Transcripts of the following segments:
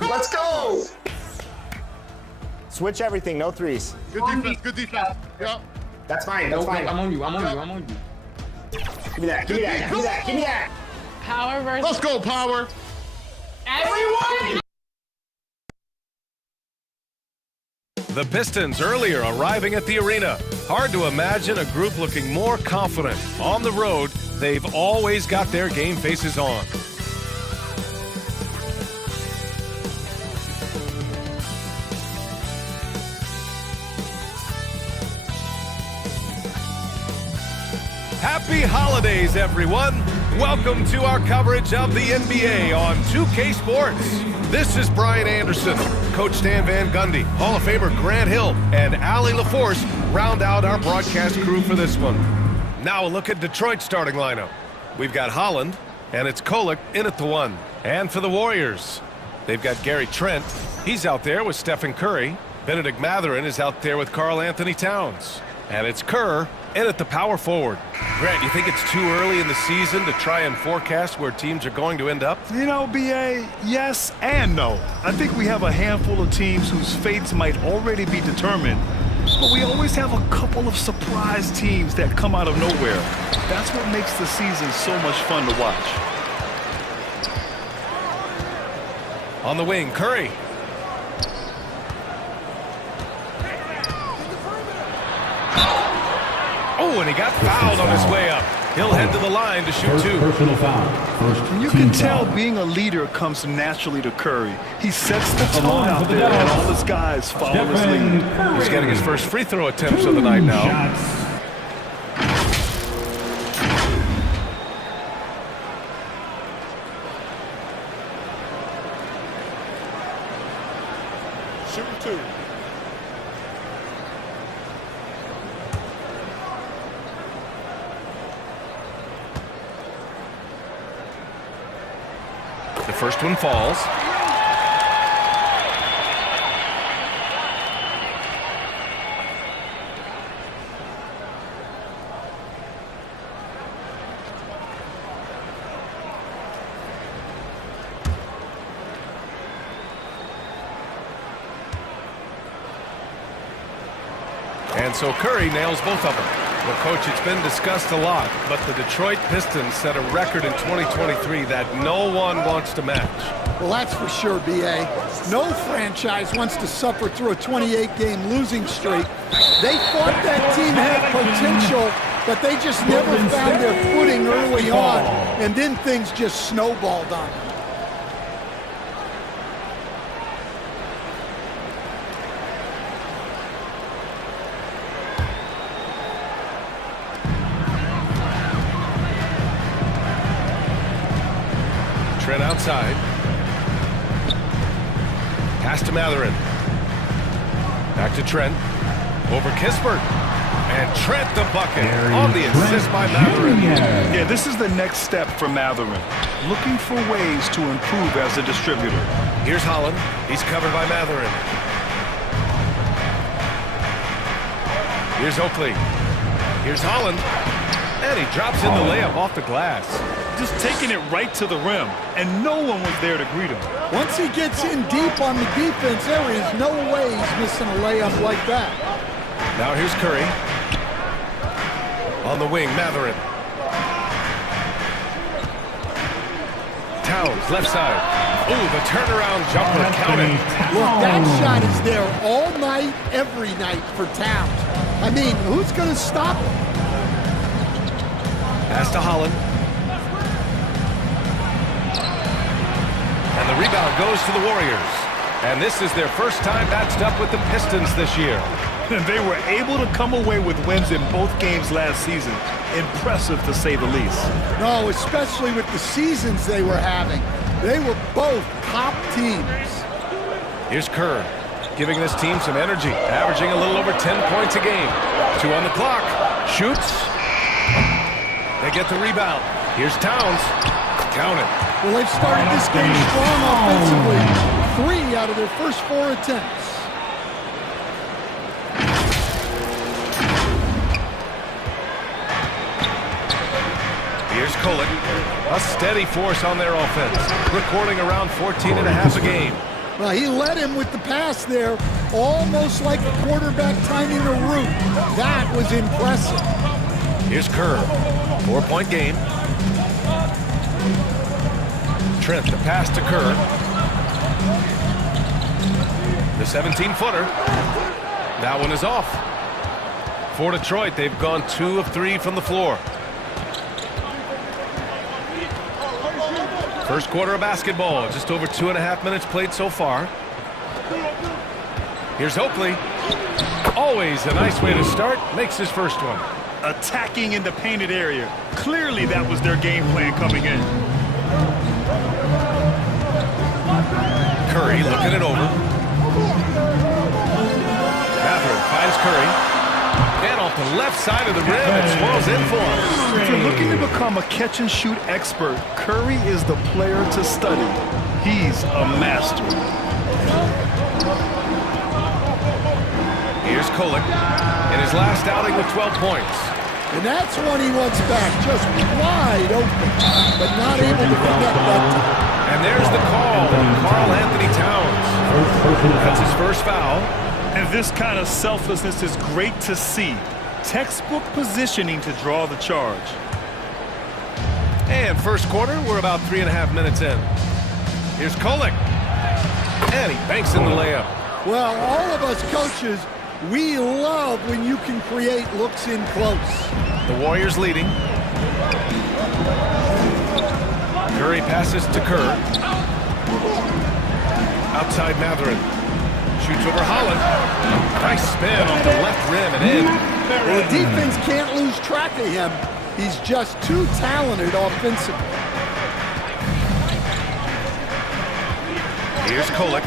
Let's go. Switch everything, no threes. Good defense, good defense. Yep. That's fine, that's fine. I'm on you. I'm on you. Give me that, give me that, give me that, give me that. Power versus Let's go, Power. everyone. The Pistons earlier arriving at the arena. Hard to imagine a group looking more confident. On the road, they've always got their game faces on. Happy holidays, everyone. Welcome to our coverage of the NBA on 2K Sports. This is Brian Anderson, Coach Stan Van Gundy, Hall of Famer Grant Hill, and Allie LaForce round out our broadcast crew for this one. Now a look at Detroit's starting lineup. We've got Holland, and it's Kolek in at the 1. And for the Warriors, they've got Gary Trent. He's out there with Stephen Curry. Benedict Mathurin is out there with Karl Anthony Towns. And it's Kerr in at the power forward. Grant, you think it's too early in the season to try and forecast where teams are going to end up? You know, BA, yes and no. I think we have a handful of teams whose fates might already be determined, but we always have a couple of surprise teams that come out of nowhere. That's what makes the season so much fun to watch. On the wing, Curry. Oh, and he got fouled on his way up. He'll head to the line to shoot 2. Personal foul. First And you team can tell foul. being a leader comes naturally to Curry. He sets the tone out there, and all his guys follow his lead. He's getting his first free throw attempts of the night now. Shots. Shooting 2. The first one falls. And so Curry nails both of them. Well, Coach, it's been discussed a lot, but the Detroit Pistons set a record in 2023 that no one wants to match. Well, that's for sure, B.A. No franchise wants to suffer through a 28-game losing streak. They thought that team had potential, but they just never found their footing early on, and then things just snowballed on them. Trent outside. Pass to Mathurin. Back to Trent. Over Kispert. And Trent the bucket on the assist by Mathurin. Yeah, this is the next step for Mathurin. Looking for ways to improve as a distributor. Here's Holland. He's covered by Mathurin. Here's Oakley. Here's Holland. And he drops in the layup off the glass. Just taking it right to the rim, and no one was there to greet him. Once he gets in deep on the defense, there is no way he's missing a layup like that. Now here's Curry. On the wing, Mathurin. Towns, left side. Ooh, the turnaround jumper counted. Look, that shot is there all night, every night for Towns. I mean, who's going to stop him? Pass to Holland. And the rebound goes to the Warriors. And this is their first time matched up with the Pistons this year. And they were able to come away with wins in both games last season. Impressive, to say the least. No, especially with the seasons they were having. They were both top teams. Here's Kerr, giving this team some energy, averaging a little over 10 points a game. 2 on the clock. Shoots. They get the rebound. Here's Towns. Count it. Well, they've started this game strong offensively. 3 out of their first 4 attempts. Here's Kolek, a steady force on their offense, recording around 14 and a half a game. Well, he led him with the pass there, almost like a quarterback timing a route. That was impressive. Here's Kerr. 4-point game. Trent, the pass to Kerr. The 17-footer. That one is off. For Detroit, they've gone 2 of 3 from the floor. First quarter of basketball, just over 2.5 minutes played so far. Here's Oakley. Always a nice way to start. Makes his first one. Attacking in the painted area. Clearly that was their game plan coming in. Curry looking it over. Mather finds Curry. And off the left side of the rim, it swirls in for him. If you're looking to become a catch-and-shoot expert, Curry is the player to study. He's a master. Here's Kolek in his last outing with 12 points. And that's one he wants back, just wide open, but not able to connect that time. And there's the call on Karl Anthony Towns. That's his first foul. And this kind of selflessness is great to see. Textbook positioning to draw the charge. And first quarter, we're about 3.5 minutes in. Here's Kolek. And he banks in the layup. Well, all of us coaches, we love when you can create looks in close. The Warriors leading. Curry passes to Kerr. Outside Matherin. Shoots over Holland. Nice spin off the left rim and in. Well, the defense can't lose track of him. He's just too talented offensively. Here's Kolek.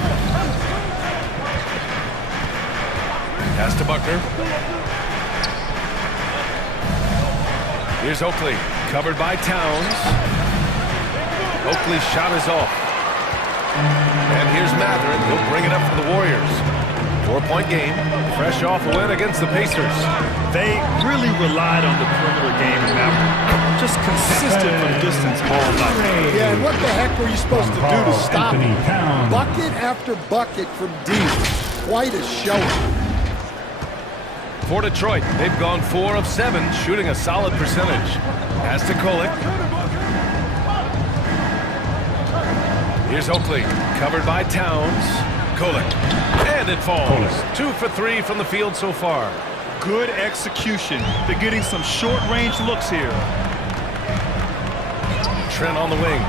Pass to Buckner. Here's Oakley. Covered by Towns. Oakley's shot is off. And here's Matherin. He'll bring it up for the Warriors. 4-point game. Fresh off a win against the Pacers. They really relied on the perimeter game in that one. Just consistent from distance all night. Yeah, and what the heck were you supposed to do to stop him? Bucket after bucket from deep. Quite a showing. For Detroit, they've gone 4 of 7, shooting a solid percentage. Pass to Kolek. Here's Oakley, covered by Towns. Kolek, and it falls. 2 for 3 from the field so far. Good execution. They're getting some short-range looks here. Trent on the wing.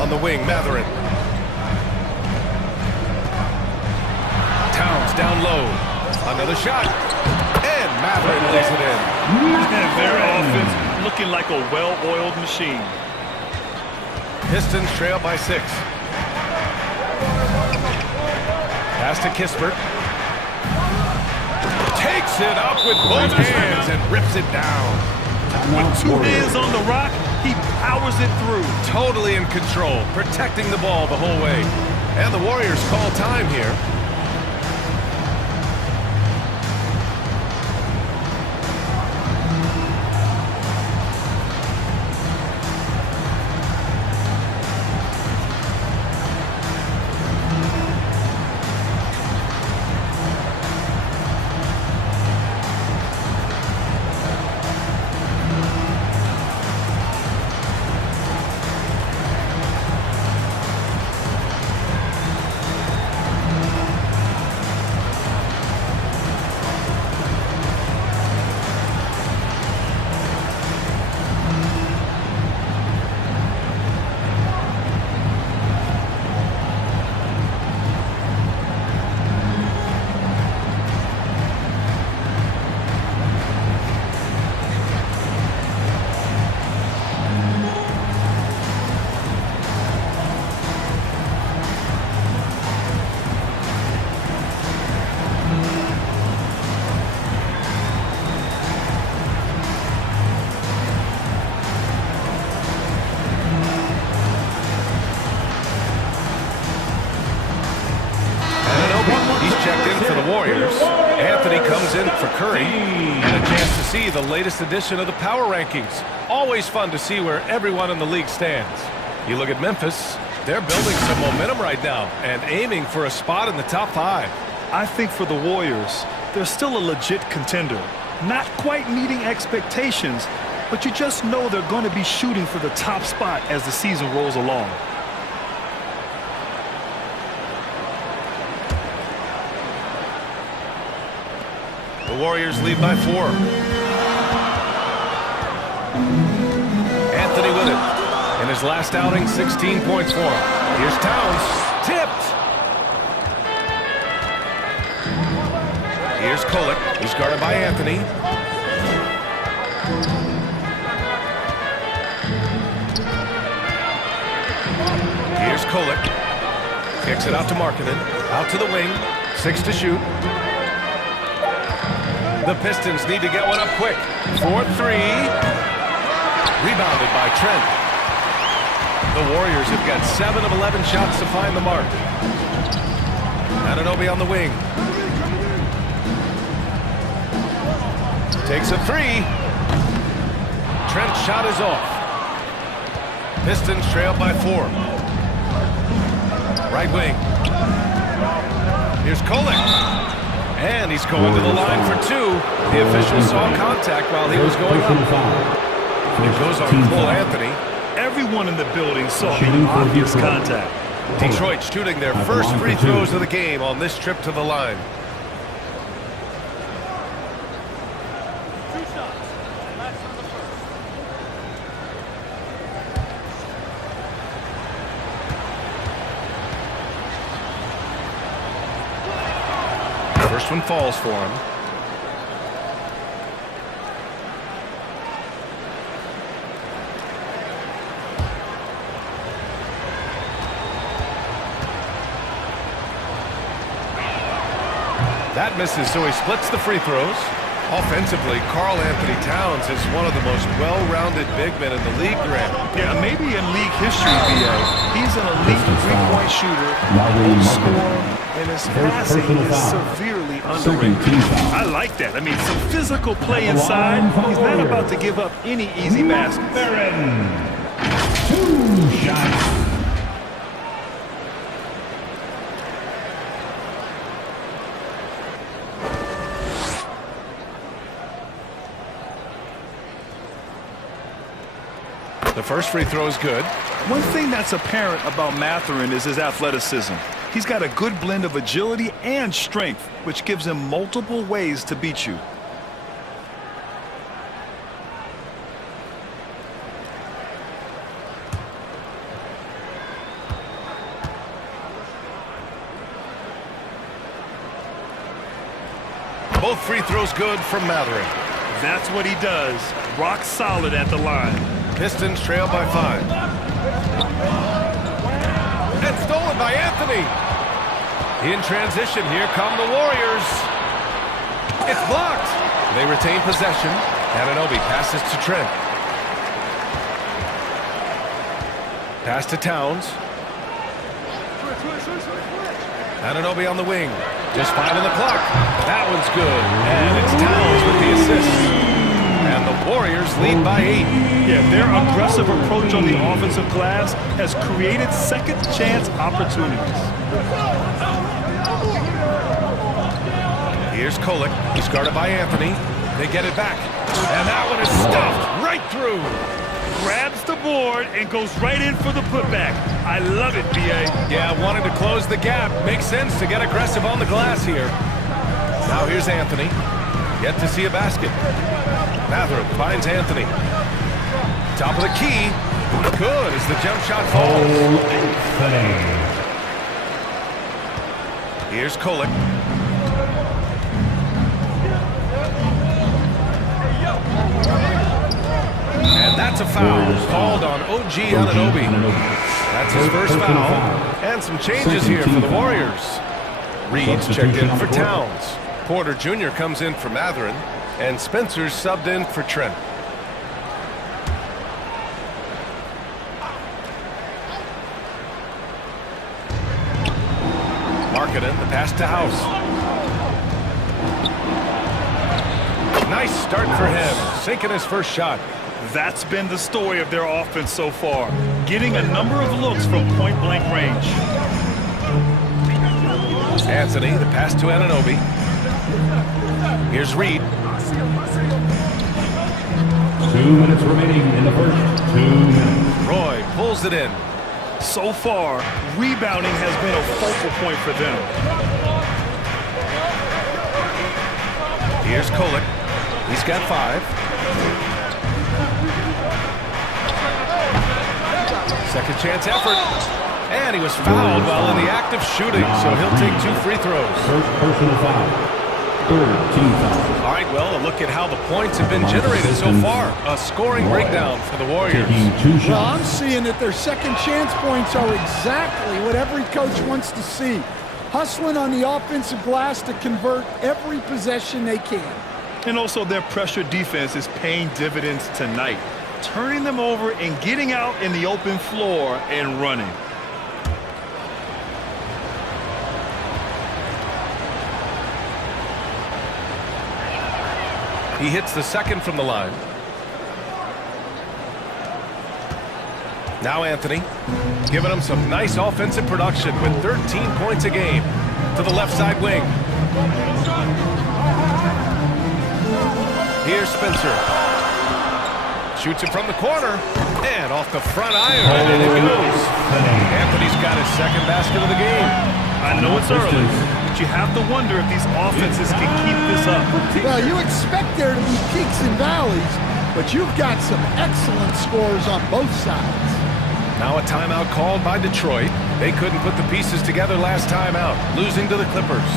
On the wing, Matherin. Towns down low. Another shot. And Matherin lays it in. And their offense looking like a well-oiled machine. Pistons trail by 6. Pass to Kispert. Takes it up with both hands and rips it down. With 2 hands on the rock, he powers it through. Totally in control, protecting the ball the whole way. And the Warriors call time here. For the Warriors, Anthony comes in for Curry, and a chance to see the latest edition of the power rankings. Always fun to see where everyone in the league stands. You look at Memphis, They're building some momentum right now and aiming for a spot in the top 5. I think for the Warriors, they're still a legit contender. Not quite meeting expectations, but you just know they're going to be shooting for the top spot as the season rolls along. The Warriors lead by 4. Anthony with it. In his last outing, 16 points for him. Here's Towns. Tipped. Here's Kolek. He's guarded by Anthony. Here's Kolek. Kicks it out to Markkanen. Out to the wing. 6 to shoot. The Pistons need to get one up quick. 4-3. Rebounded by Trent. The Warriors have got 7 of 11 shots to find the mark. Anunoby on the wing. Takes a 3. Trent's shot is off. Pistons trail by 4. Right wing. Here's Kolek. And he's going to the line for 2. The official saw contact while he was going up. It goes on Cole Anthony. Everyone in the building saw the obvious contact. Detroit shooting their first free throws of the game on this trip to the line. First one falls for him. That misses, so he splits the free throws. Offensively, Karl Anthony Towns is one of the most well-rounded big men in the league, Grant. Yeah, maybe in league history, BA. He's an elite three-point shooter, will score, and his passing is severely underrated. I like that. I mean, some physical play inside. He's not about to give up any easy baskets. 2 shots. The first free throw is good. One thing that's apparent about Mathurin is his athleticism. He's got a good blend of agility and strength, which gives him multiple ways to beat you. Both free throws good from Mathurin. That's what he does. Rock solid at the line. Pistons trail by 5. And stolen by Anthony. In transition, here come the Warriors. It's blocked. They retain possession. Anunoby passes to Trent. Pass to Towns. Anunoby on the wing. Just 5 on the clock. That one's good. And it's Towns with the assist. And the Warriors lead by 8. Yeah, their aggressive approach on the offensive glass has created second chance opportunities. Here's Kolek. He's guarded by Anthony. They get it back. And that one is stuffed right through. Grabs the board and goes right in for the putback. I love it, B.A. Yeah, wanted to close the gap. Makes sense to get aggressive on the glass here. Now here's Anthony. Yet to see a basket. Mathurin finds Anthony. Top of the key. Good as the jump shot falls. Here's Kolek. And that's a foul called on OG Anunoby. That's his first foul. And some changes here for the Warriors. Reed's checked in for Towns. Porter Jr. comes in for Mathurin. And Spencer's subbed in for Trent. Markkanen, the pass to House. Nice start for him, sinking his first shot. That's been the story of their offense so far, getting a number of looks from point-blank range. Anthony, the pass to Anunoby. Here's Reed. 2 minutes remaining in the first. 2 minutes. Roy pulls it in. So far, rebounding has been a focal point for them. Here's Kolek. He's got 5. Second chance effort. And he was fouled while in the act of shooting, so he'll take 2 free throws. First personal foul. Third team foul. All right, well, a look at how the points have been generated so far. A scoring breakdown for the Warriors. Taking 2 shots. Well, I'm seeing that their second chance points are exactly what every coach wants to see. Hustling on the offensive glass to convert every possession they can. And also their pressure defense is paying dividends tonight, turning them over and getting out in the open floor and running. He hits the second from the line. Now Anthony, giving him some nice offensive production with 13 points a game. To the left side wing. Here's Spencer. Shoots it from the corner. And off the front iron. And it goes. Anthony's got his second basket of the game. I know it's early, but you have to wonder if these offenses can keep this up. Well, you expect there to be peaks and valleys, but you've got some excellent scores on both sides. Now a timeout called by Detroit. They couldn't put the pieces together last time out, losing to the Clippers.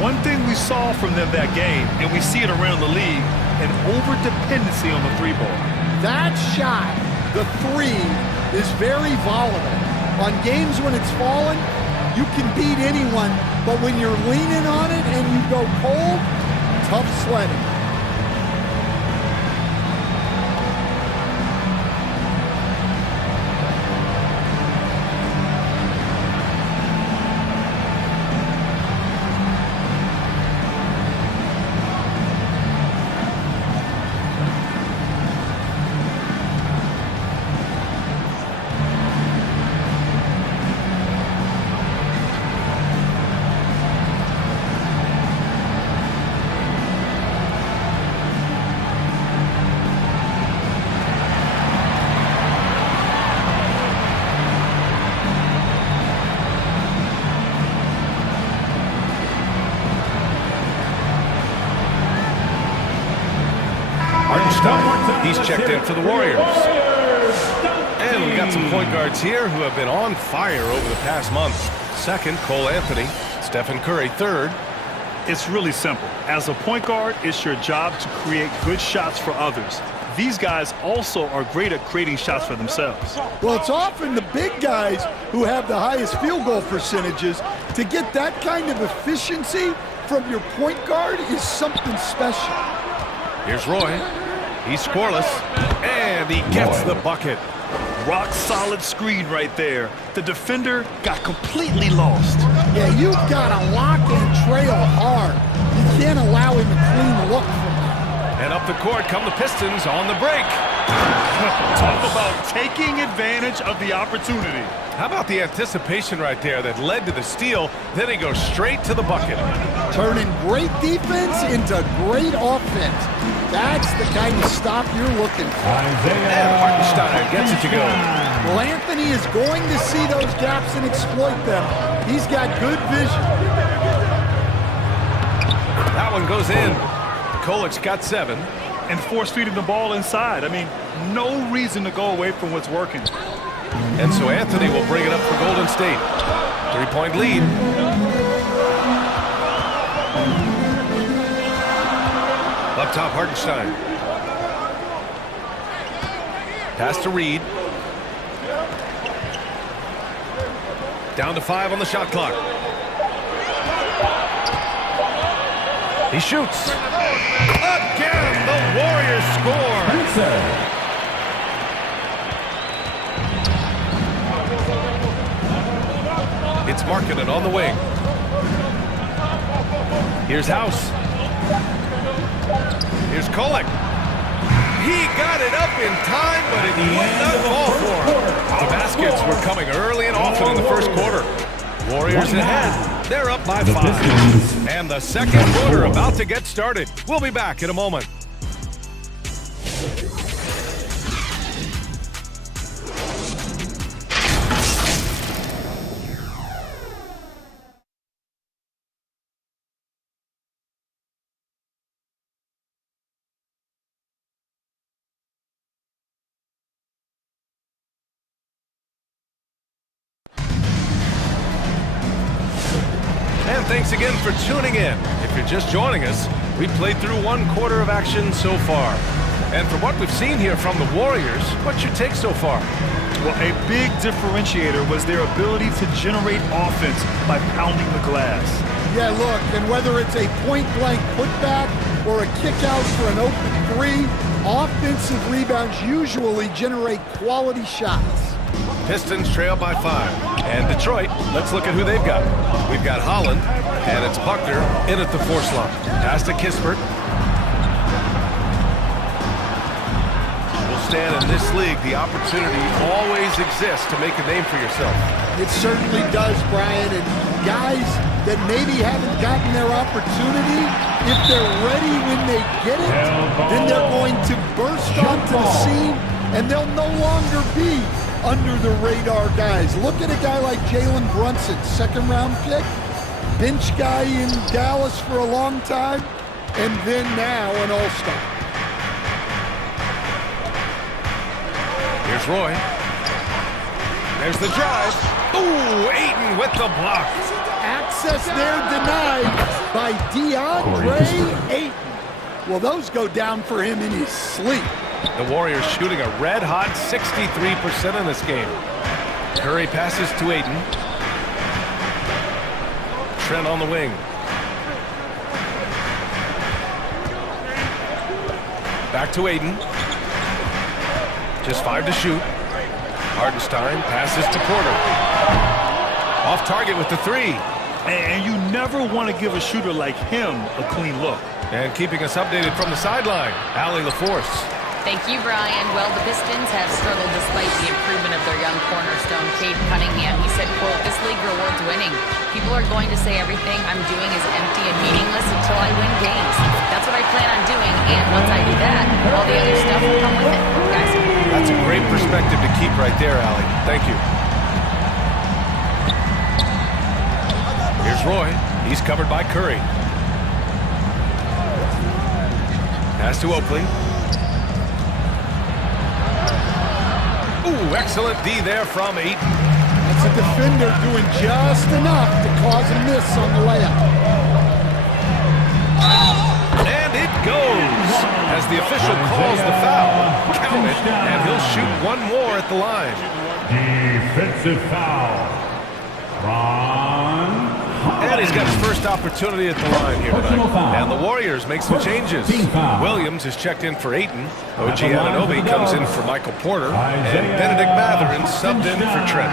One thing we saw from them that game, and we see it around the league, an over-dependency on the 3-ball. That shot, the 3, is very volatile. On games when it's falling, you can beat anyone, but when you're leaning on it and you go cold, tough sledding. He's checked in for the Warriors. And we got some point guards here who have been on fire over the past month. Second, Cole Anthony. Stephen Curry, third. It's really simple. As a point guard, it's your job to create good shots for others. These guys also are great at creating shots for themselves. Well, it's often the big guys who have the highest field goal percentages. To get that kind of efficiency from your point guard is something special. Here's Roy. He's scoreless, and he gets the bucket. Rock solid screen right there. The defender got completely lost. Yeah, you've got to lock and trail hard. You can't allow him a clean look from that. And up the court come the Pistons on the break. Talk about taking advantage of the opportunity. How about the anticipation right there that led to the steal? Then he goes straight to the bucket. Turning great defense into great offense. That's the kind of stop you're looking for. And Hartenstein gets it to go. Well, Anthony is going to see those gaps and exploit them. He's got good vision. That one goes in. Kolek's got 7. And force feeding the ball inside. I mean, no reason to go away from what's working. And so Anthony will bring it up for Golden State. 3-point lead. Up top, Hartenstein. Pass to Reed. Down to 5 on the shot clock. He shoots. Again, the Warriors score. It's Markkanen on the wing. Here's House. Here's Kolek. He got it up in time, but it would not fall for him. The baskets were coming early and often in the first quarter. Warriors ahead. They're up by 5. And the second quarter about to get started. We'll be back in a moment. And thanks again for tuning in. If you're just joining us, we played through 1 quarter of action so far. And from what we've seen here from the Warriors, what's your take so far? Well, a big differentiator was their ability to generate offense by pounding the glass. Yeah, look, and whether it's a point-blank putback or a kick-out for an open 3, offensive rebounds usually generate quality shots. Pistons trail by 5. And Detroit, let's look at who they've got. We've got Holland, and it's Buckner in at the 4 slot. Pass to Kispert. We'll stand in this league. The opportunity always exists to make a name for yourself. It certainly does, Brian. And guys that maybe haven't gotten their opportunity, if they're ready when they get it, then they're going to burst onto the scene, and they'll no longer be under the radar guys. Look at a guy like Jalen Brunson, 2nd-round pick, bench guy in Dallas for a long time, and then now an all-star. Here's Roy. There's the drive. Ooh, Ayton with the block. Access there denied by DeAndre Ayton. Well, those go down for him in his sleep. The Warriors shooting a red-hot 63% in this game. Curry passes to Ayton. Trent on the wing. Back to Ayton. Just 5 to shoot. Hartenstein passes to Porter. Off target with the 3. And you never want to give a shooter like him a clean look. And keeping us updated from the sideline, Allie LaForce. Thank you, Brian. Well, the Pistons have struggled despite the improvement of their young cornerstone, Cade Cunningham. He said, quote, "This league rewards winning. People are going to say everything I'm doing is empty and meaningless until I win games. That's what I plan on doing, and once I do that, all the other stuff will come with it." Guys. That's a great perspective to keep right there, Allie. Thank you. Here's Roy. He's covered by Curry. Pass to Oakley. Ooh, excellent D there from Ayton. That's a defender doing just enough to cause a miss on the layup. And it goes as the official calls the foul. Count it, and he'll shoot 1 more at the line. Defensive foul. Ron. And he's got his first opportunity at the line here tonight. And the Warriors make some changes. Williams is checked in for Ayton. OG Anunoby comes in for Michael Porter. And Benedict Mathurin subbed in for Trent.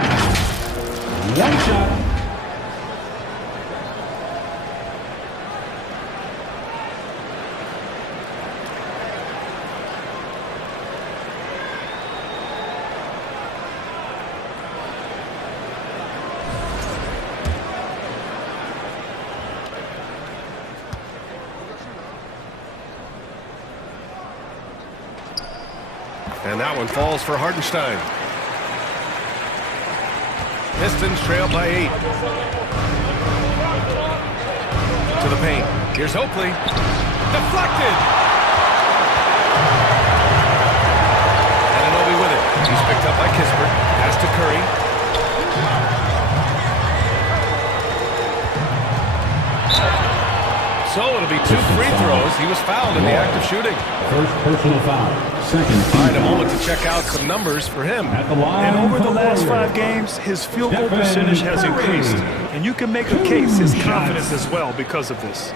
1 shot. And that one falls for Hartenstein. Pistons trail by 8. To the paint. Here's Oakley. Deflected! Anunoby with it. He's picked up by Kispert. Pass to Curry. So it'll be 2 free throws. He was fouled in the act of shooting. First personal foul. Second. All right, a moment to check out some numbers for him. At the line. And over the last Warriors. 5 games, his field goal percentage has increased. And you can make a case his confidence as well because of this.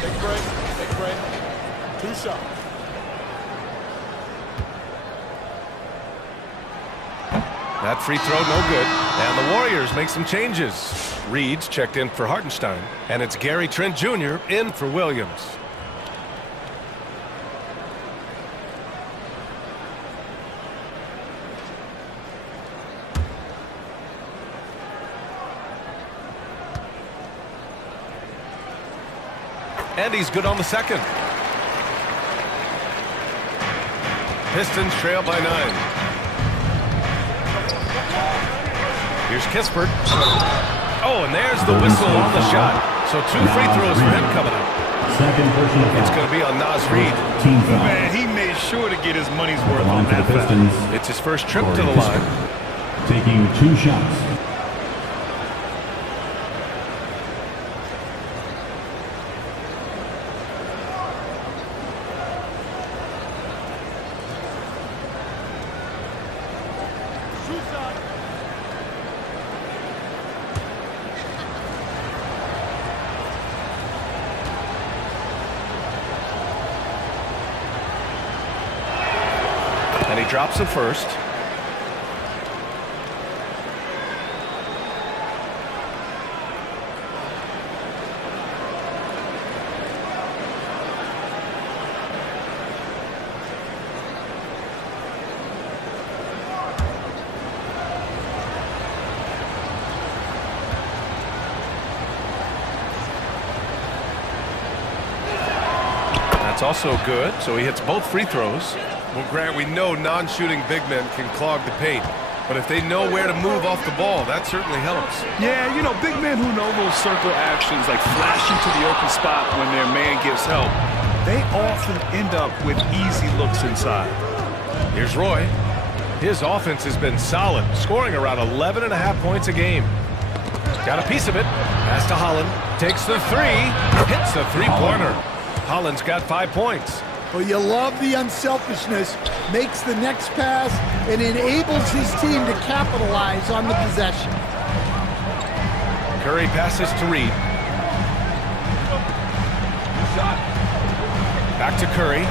Take break. 2 shots. That free throw, no good. And the Warriors make some changes. Reed's checked in for Hartenstein, and it's Gary Trent Jr. in for Williams. And he's good on the second. Pistons trail by 9. Here's Kispert. Oh, and there's the whistle on the shot. So 2 free throws for him coming up. Second personal foul. It's going to be on Naz Reid. Team foul. Man, he made sure to get his money's worth On on to the that foul. Pistons. It's his first trip Corey to the line. Kispert, taking 2 shots. And he drops it first. That's also good, so he hits both free throws. Well, Grant, we know non-shooting big men can clog the paint, but if they know where to move off the ball, that certainly helps. Yeah, you know, big men who know those circle actions, like flashing to the open spot when their man gives help, they often end up with easy looks inside. Here's Roy. His offense has been solid, scoring around 11.5 points a game. Got a piece of it. Pass to Holland. Takes the 3. Hits the three-pointer. Holland's got 5 points. Well, you love the unselfishness, makes the next pass, and enables his team to capitalize on the possession. Curry passes to Reed. Back to Curry.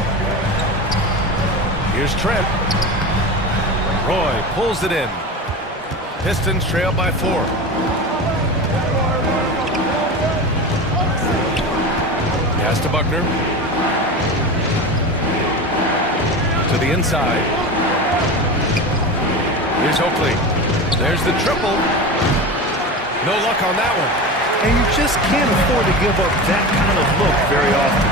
Here's Trent. Roy pulls it in. Pistons trail by 4. Pass to Buckner. To the inside. Here's Oakley. There's the triple. No luck on that one. And you just can't afford to give up that kind of look very often.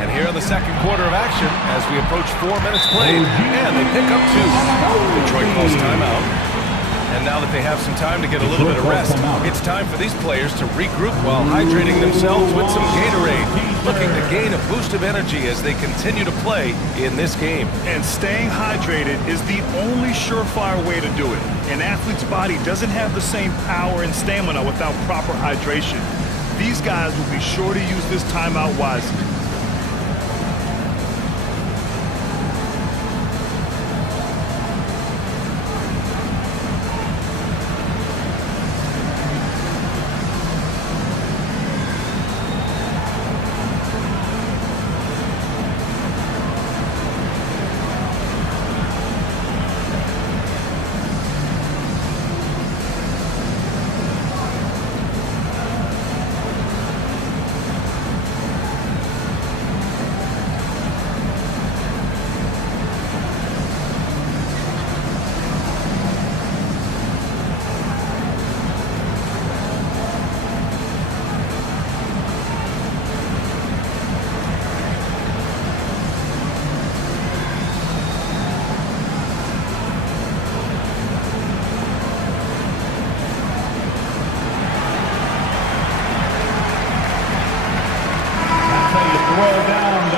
And here in the second quarter of action, as we approach 4 minutes played, and they pick up 2. Detroit calls timeout. And now that they have some time to get a little bit of rest, it's time for these players to regroup while hydrating themselves with some Gatorade, looking to gain a boost of energy as they continue to play in this game. And staying hydrated is the only surefire way to do it. An athlete's body doesn't have the same power and stamina without proper hydration. These guys will be sure to use this timeout wisely.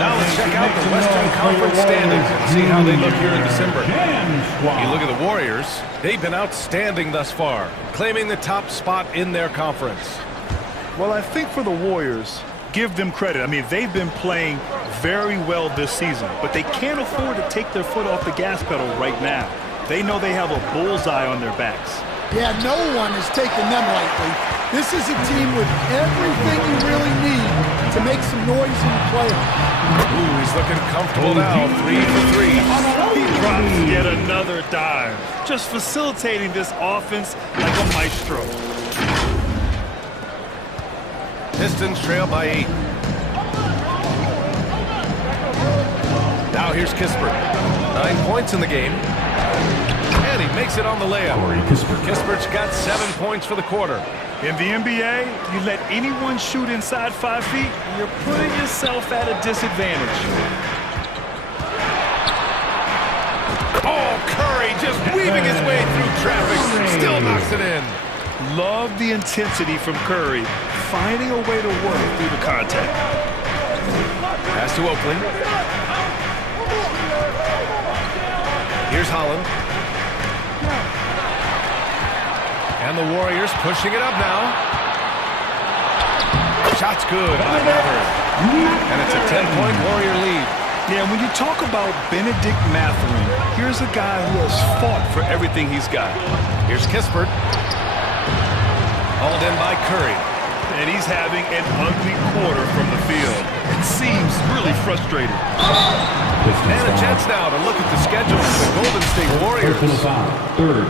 Now let's check out the Western Conference standings and see how they look here in December. You look at the Warriors, they've been outstanding thus far, claiming the top spot in their conference. Well, I think for the Warriors, give them credit. I mean, they've been playing very well this season, but they can't afford to take their foot off the gas pedal right now. They know they have a bullseye on their backs. Yeah, no one is taking them lightly. This is a team with everything you really need to make some noise in the playoffs. Ooh, he's looking comfortable now. 3 for 3. He drops yet another dime, just facilitating this offense like a maestro. Pistons trail by 8. Now here's Kispert. 9 points in the game. And he makes it on the layup. Kispert's got 7 points for the quarter. In the NBA, you let anyone shoot inside 5 feet, you're putting yourself at a disadvantage. Oh, Curry just weaving his way through traffic. Still knocks it in. Love the intensity from Curry, finding a way to work through the contact. Pass to Oakley. Here's Holland. And the Warriors pushing it up now. Shot's good by Mathurin. And it's a 10-point Warrior lead. Yeah, when you talk about Benedict Mathurin, here's a guy who has fought for everything he's got. Here's Kispert. Hauled in by Curry. And he's having an ugly quarter from the field. It seems really frustrated. And a chance now to look at the schedule for the Golden State Warriors.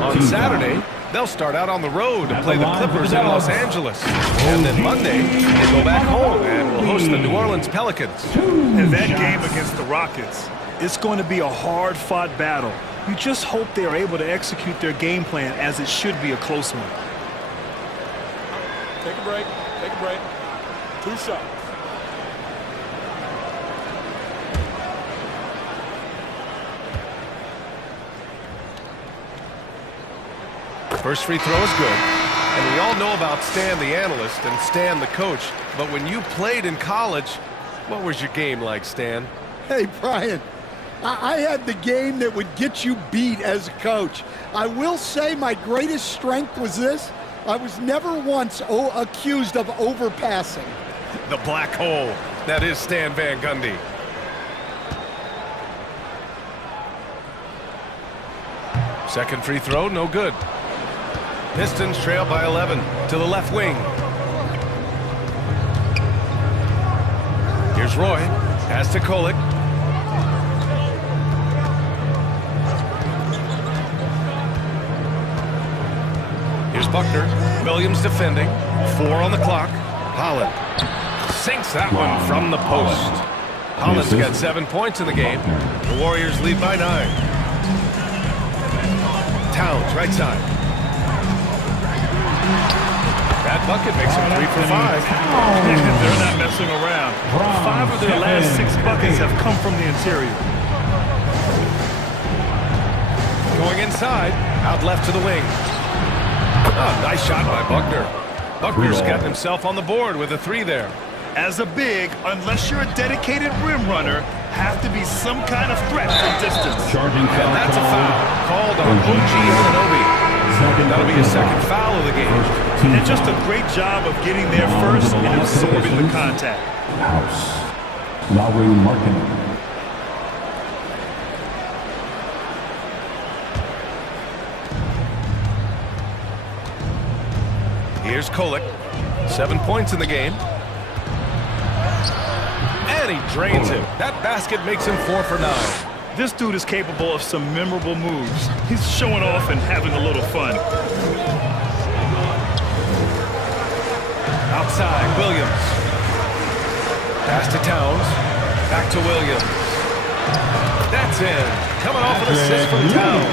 On Saturday, they'll start out on the road to play the Clippers in Los Angeles. And then Monday, they go back home and will host the New Orleans Pelicans. And that game against the Rockets, it's going to be a hard-fought battle. You just hope they're able to execute their game plan as it should be a close one. Take a break. Take a break. 2 shots. First free throw is good. And we all know about Stan the analyst and Stan the coach. But when you played in college, what was your game like, Stan? Hey, Brian, I had the game that would get you beat as a coach. I will say my greatest strength was this. I was never once accused of overpassing. The black hole. That is Stan Van Gundy. Second free throw, no good. Pistons trail by 11 to the left wing. Here's Roy. Pass to Kolek. Here's Buckner. Williams defending. 4 on the clock. Holland sinks that one from the post. Holland's got 7 points in the game. The Warriors lead by 9. Towns, right side. That bucket makes him 3 for 5. They're not messing around. 5 of their last 6 buckets have come from the interior. Going inside, out left to the wing. Oh, nice shot by Buckner. Buckner's gotten himself on the board with a 3 there. As a big, unless you're a dedicated rim runner, have to be some kind of threat from distance. Charging foul. And that's a foul called on OG Anunoby. That'll be his second foul of the game. And just a great job of getting there first and absorbing the contact. House. Lowry Markin. Here's Kolek. 7 points in the game. And he drains him. That basket makes him 4 for 9. This dude is capable of some memorable moves. He's showing off and having a little fun. Outside, Williams. Pass to Towns. Back to Williams. That's in. Coming off an assist from Towns.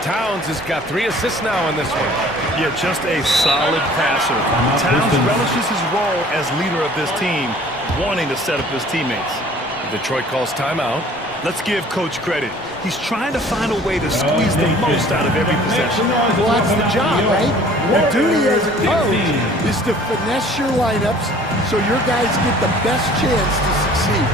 Towns has got 3 assists now in this one. Yeah, just a solid passer. Towns relishes his role as leader of this team, wanting to set up his teammates. Detroit calls timeout. Let's give Coach credit. He's trying to find a way to squeeze the most out of every possession. Well, that's the job, right? The duty as a coach is to finesse your lineups so your guys get the best chance to succeed.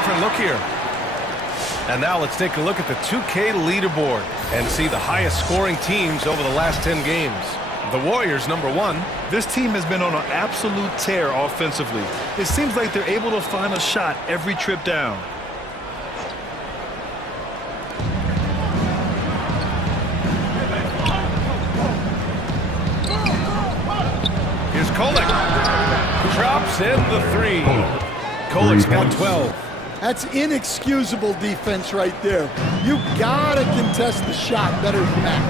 different look here. And now let's take a look at the 2K leaderboard and see the highest scoring teams over the last 10 games. The Warriors, number 1. This team has been on an absolute tear offensively. It seems like they're able to find a shot every trip down. Here's Kolek. Drops in the 3. Kolek's got 12. That's inexcusable defense right there. You gotta contest the shot better than that.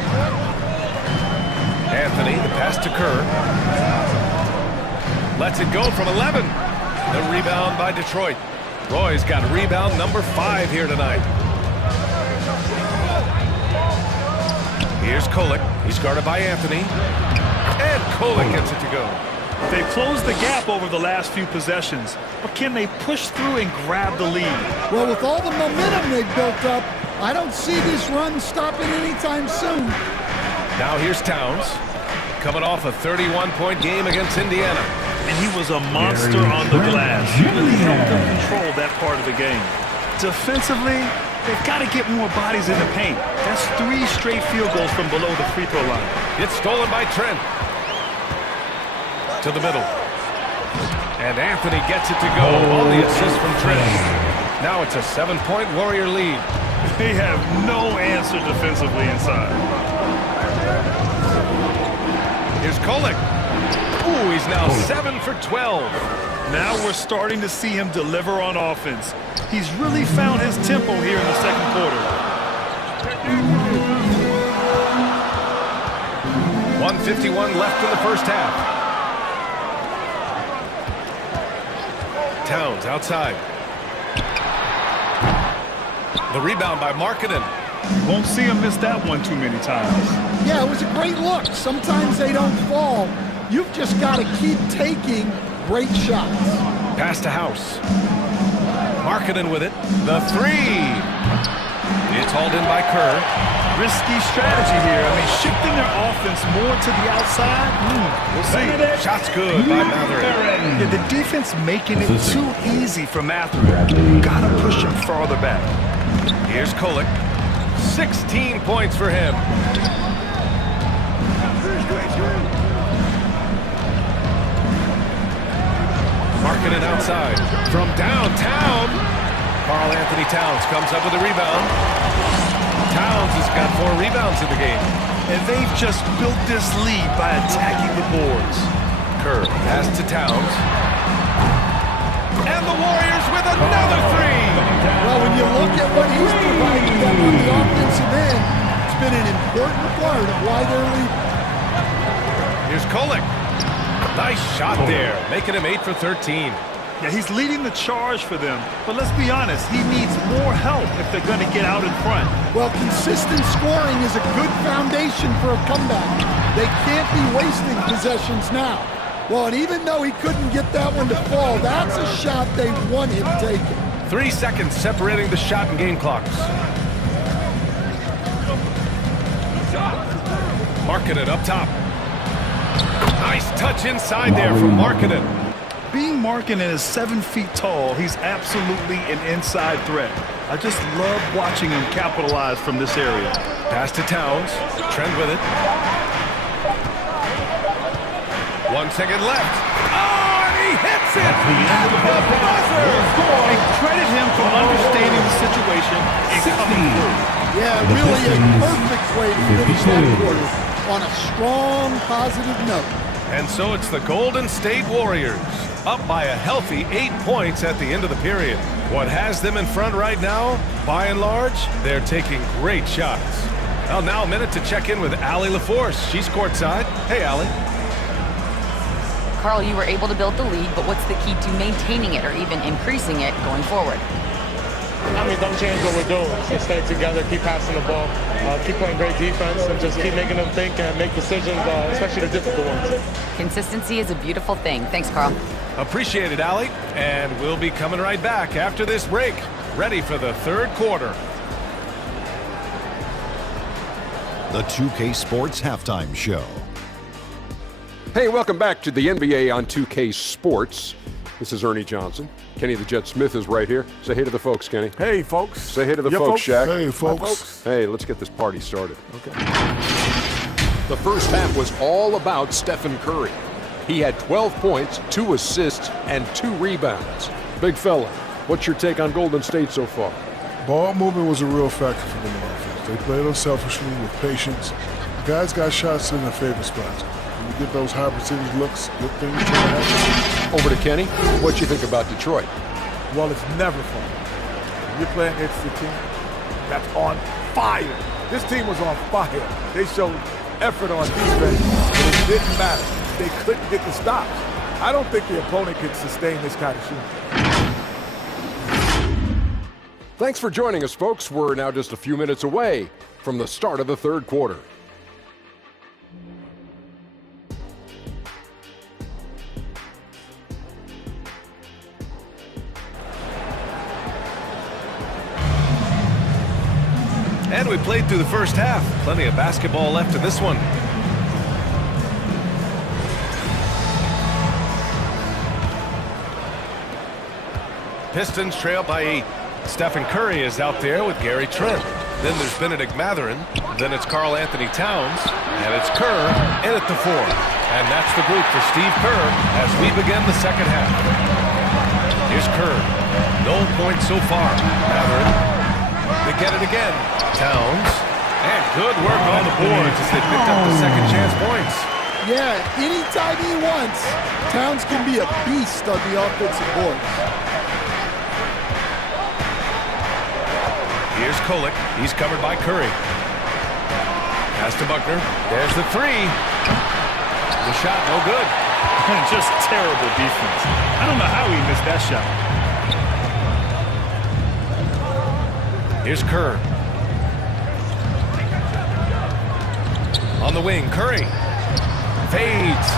Anthony, the pass to Kerr. Lets it go from 11. The rebound by Detroit. Roy's got rebound number 5 here tonight. Here's Kolek. He's guarded by Anthony. And Kolek gets it to go. They've closed the gap over the last few possessions, but can they push through and grab the lead? Well, with all the momentum they've built up, I don't see this run stopping anytime soon. Now here's Towns, coming off a 31-point game against Indiana. And he was a monster on the glass. He really helped them control that part of the game. Defensively, they've got to get more bodies in the paint. That's 3 straight field goals from below the free throw line. It's stolen by Trent. To the middle. And Anthony gets it to go on the assist from Trent. Now it's a 7-point Warrior lead. They have no answer defensively inside. Here's Kolek. Ooh, he's now 7 for 12. Now we're starting to see him deliver on offense. He's really found his tempo here in the second quarter. 1:51 left in the first half. Towns outside. The rebound by Markkanen. Won't see him miss that one too many times. Yeah, it was a great look. Sometimes they don't fall. You've just got to keep taking great shots. Pass to House. Markkanen with it. The 3. It's hauled in by Kerr. Risky strategy here. I mean, shifting their offense more to the outside. We'll see. Shot's good by Mathurin. Yeah, the defense making it too easy for Mathurin. Gotta push him farther back. Here's Kolek. 16 points for him. Markkanen outside. From downtown. Karl Anthony Towns comes up with a rebound. Towns has got 4 rebounds in the game. And they've just built this lead by attacking the boards. Kerr pass to Towns. And the Warriors with another 3. Well, when you look at what he's provided them on the offensive end, it's been an important part of why they're leading. Here's Kolek. Nice shot there, making him 8 for 13. Yeah, he's leading the charge for them. But let's be honest, he needs more help if they're going to get out in front. Well, consistent scoring is a good foundation for a comeback. They can't be wasting possessions now. Well, and even though he couldn't get that one to fall, that's a shot they want him taking. 3 seconds separating the shot and game clocks. Markkanen up top. Nice touch inside there from Markkanen. Being Markkanen is 7 feet tall, he's absolutely an inside threat. I just love watching him capitalize from this area. Pass to Towns. Trent with it. 1 second left. Oh, and he hits it! At the buzzer! And credit him for understanding the situation and coming through. Yeah, really a perfect way to finish that quarter on a strong, positive note. And so it's the Golden State Warriors, up by a healthy 8 points at the end of the period. What has them in front right now, by and large, they're taking great shots. Well, now a minute to check in with Allie LaForce. She's courtside. Hey, Allie. Carl, you were able to build the lead, but what's the key to maintaining it or even increasing it going forward? I mean, don't change what we're doing. Just stay together, keep passing the ball, keep playing great defense, and just keep making them think and make decisions, especially the difficult ones. Consistency is a beautiful thing. Thanks, Carl. Appreciate it, Allie. And we'll be coming right back after this break, ready for the third quarter. The 2K Sports Halftime Show. Hey, welcome back to the NBA on 2K Sports. This is Ernie Johnson. Kenny the Jet Smith is right here. Say hey to the folks, Kenny. Hey, folks. Say hey to the folks, Shaq. Hey, folks. Hey, let's get this party started. Okay. The first half was all about Stephen Curry. He had 12 points, 2 assists, and 2 rebounds. Big fella, what's your take on Golden State so far? Ball movement was a real factor for them on offense. They played unselfishly with patience. The guys got shots in their favorite spots. When you get those high percentage looks, good things try to happen. Over to Kenny. What you think about Detroit? Well, it's never fun. You're playing against a team that's on fire. This team was on fire. They showed effort on defense, but it didn't matter. They couldn't get the stops. I don't think the opponent could sustain this kind of shooting. Thanks for joining us, folks. We're now just a few minutes away from the start of the third quarter. And we played through the first half. Plenty of basketball left in this one. Pistons trail by 8. Stephen Curry is out there with Gary Trent. Then there's Benedict Mathurin. Then it's Karl Anthony Towns. And it's Kerr in at the 4. And that's the group for Steve Kerr as we begin the second half. Here's Kerr. No points so far. Mathurin. They get it again. Towns. And good work on the boards as they picked up the second chance points. Yeah, anytime he wants, Towns can be a beast on the offensive boards. Here's Kolek. He's covered by Curry. Pass to Buckner. There's the 3. The shot, no good. Just terrible defense. I don't know how he missed that shot. Here's Kerr. On the wing, Curry. Fades.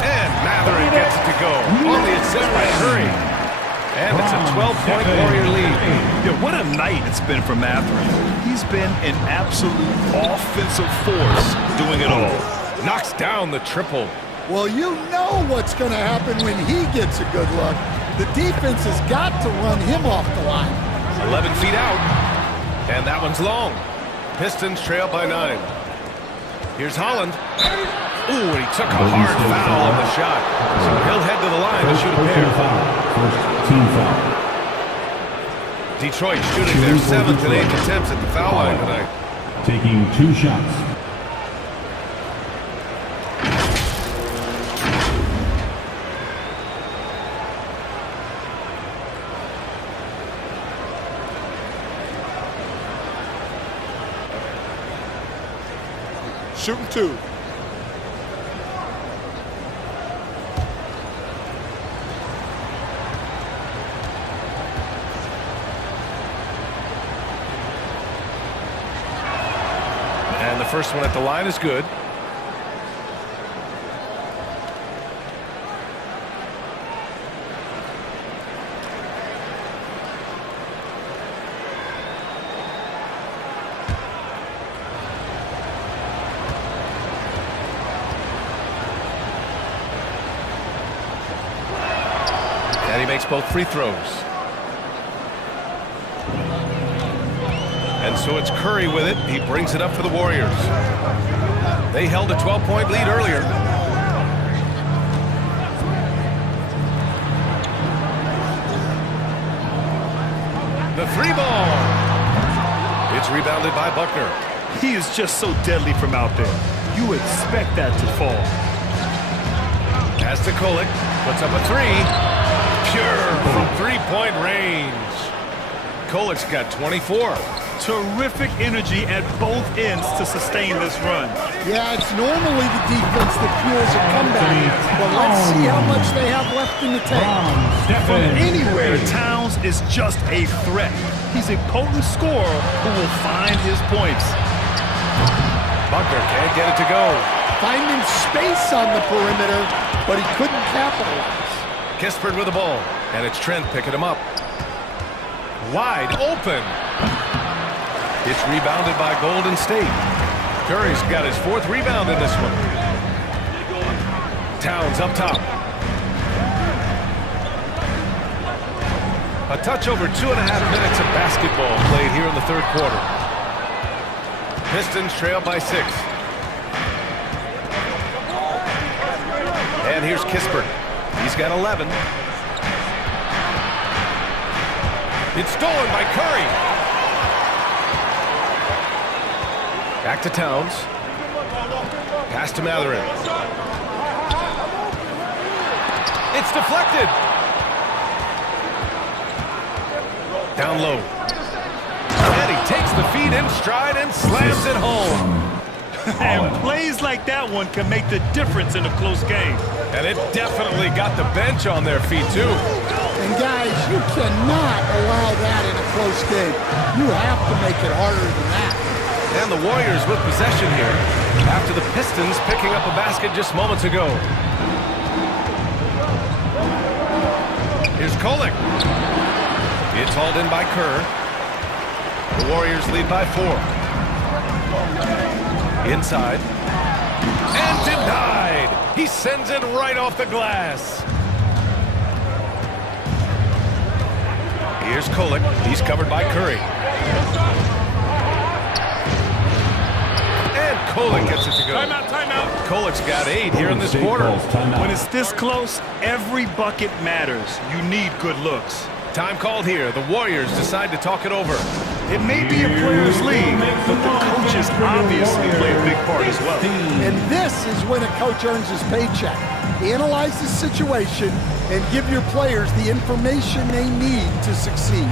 And Mathurin gets it to go. On the assist by Curry. And it's a 12-point Warrior lead. Yeah, what a night it's been for Mathurin. He's been an absolute offensive force doing it all. Knocks down the triple. Well, you know what's going to happen when he gets a good look. The defense has got to run him off the line. 11 feet out. And that one's long. Pistons trail by 9. Here's Holland. Ooh, and he took a hard foul on the shot. So he'll head to the line to shoot a pair. First team foul. Detroit shooting their 7th and 8th attempts at the foul line tonight. Taking 2 shots. Shooting 2. And the first one at the line is good. And he makes both free throws. And so it's Curry with it. He brings it up for the Warriors. They held a 12-point lead earlier. The 3 ball. It's rebounded by Buckner. He is just so deadly from out there. You expect that to fall. Pass to Kolek. Puts up a 3. Pure from 3-point range. Kolek's got 24. Terrific energy at both ends to sustain this run. Yeah, it's normally the defense that fuels a comeback, but let's see how much they have left in the tank. From anywhere, Towns is just a threat. He's a potent scorer who will find his points. Buckner can't get it to go. Finding space on the perimeter, but he couldn't capitalize. Kispert with the ball, and it's Trent picking him up. Wide open. It's rebounded by Golden State. Curry's got his 4th rebound in this one. Towns up top. A touch over 2.5 minutes of basketball played here in the third quarter. Pistons trail by 6. And here's Kispert. He's got 11. It's stolen by Curry. Back to Towns. Pass to Mathurin. It's deflected. Down low. And he takes the feed in stride and slams it home. And plays like that one can make the difference in a close game. And it definitely got the bench on their feet, too. And guys, you cannot allow that in a close game. You have to make it harder than that. And the Warriors with possession here after the Pistons picking up a basket just moments ago. Here's Kolek. It's hauled in by Kerr. The Warriors lead by 4. Inside. And denied. He sends it right off the glass. Here's Kolek. He's covered by Curry. And Kolek gets it to go. Timeout, timeout. Kolek's got 8 here in this quarter. When it's this close, every bucket matters. You need good looks. Time called here. The Warriors decide to talk it over. It may be a player's league, but the coaches obviously play a big part as well. And this is when a coach earns his paycheck. Analyze the situation and give your players the information they need to succeed.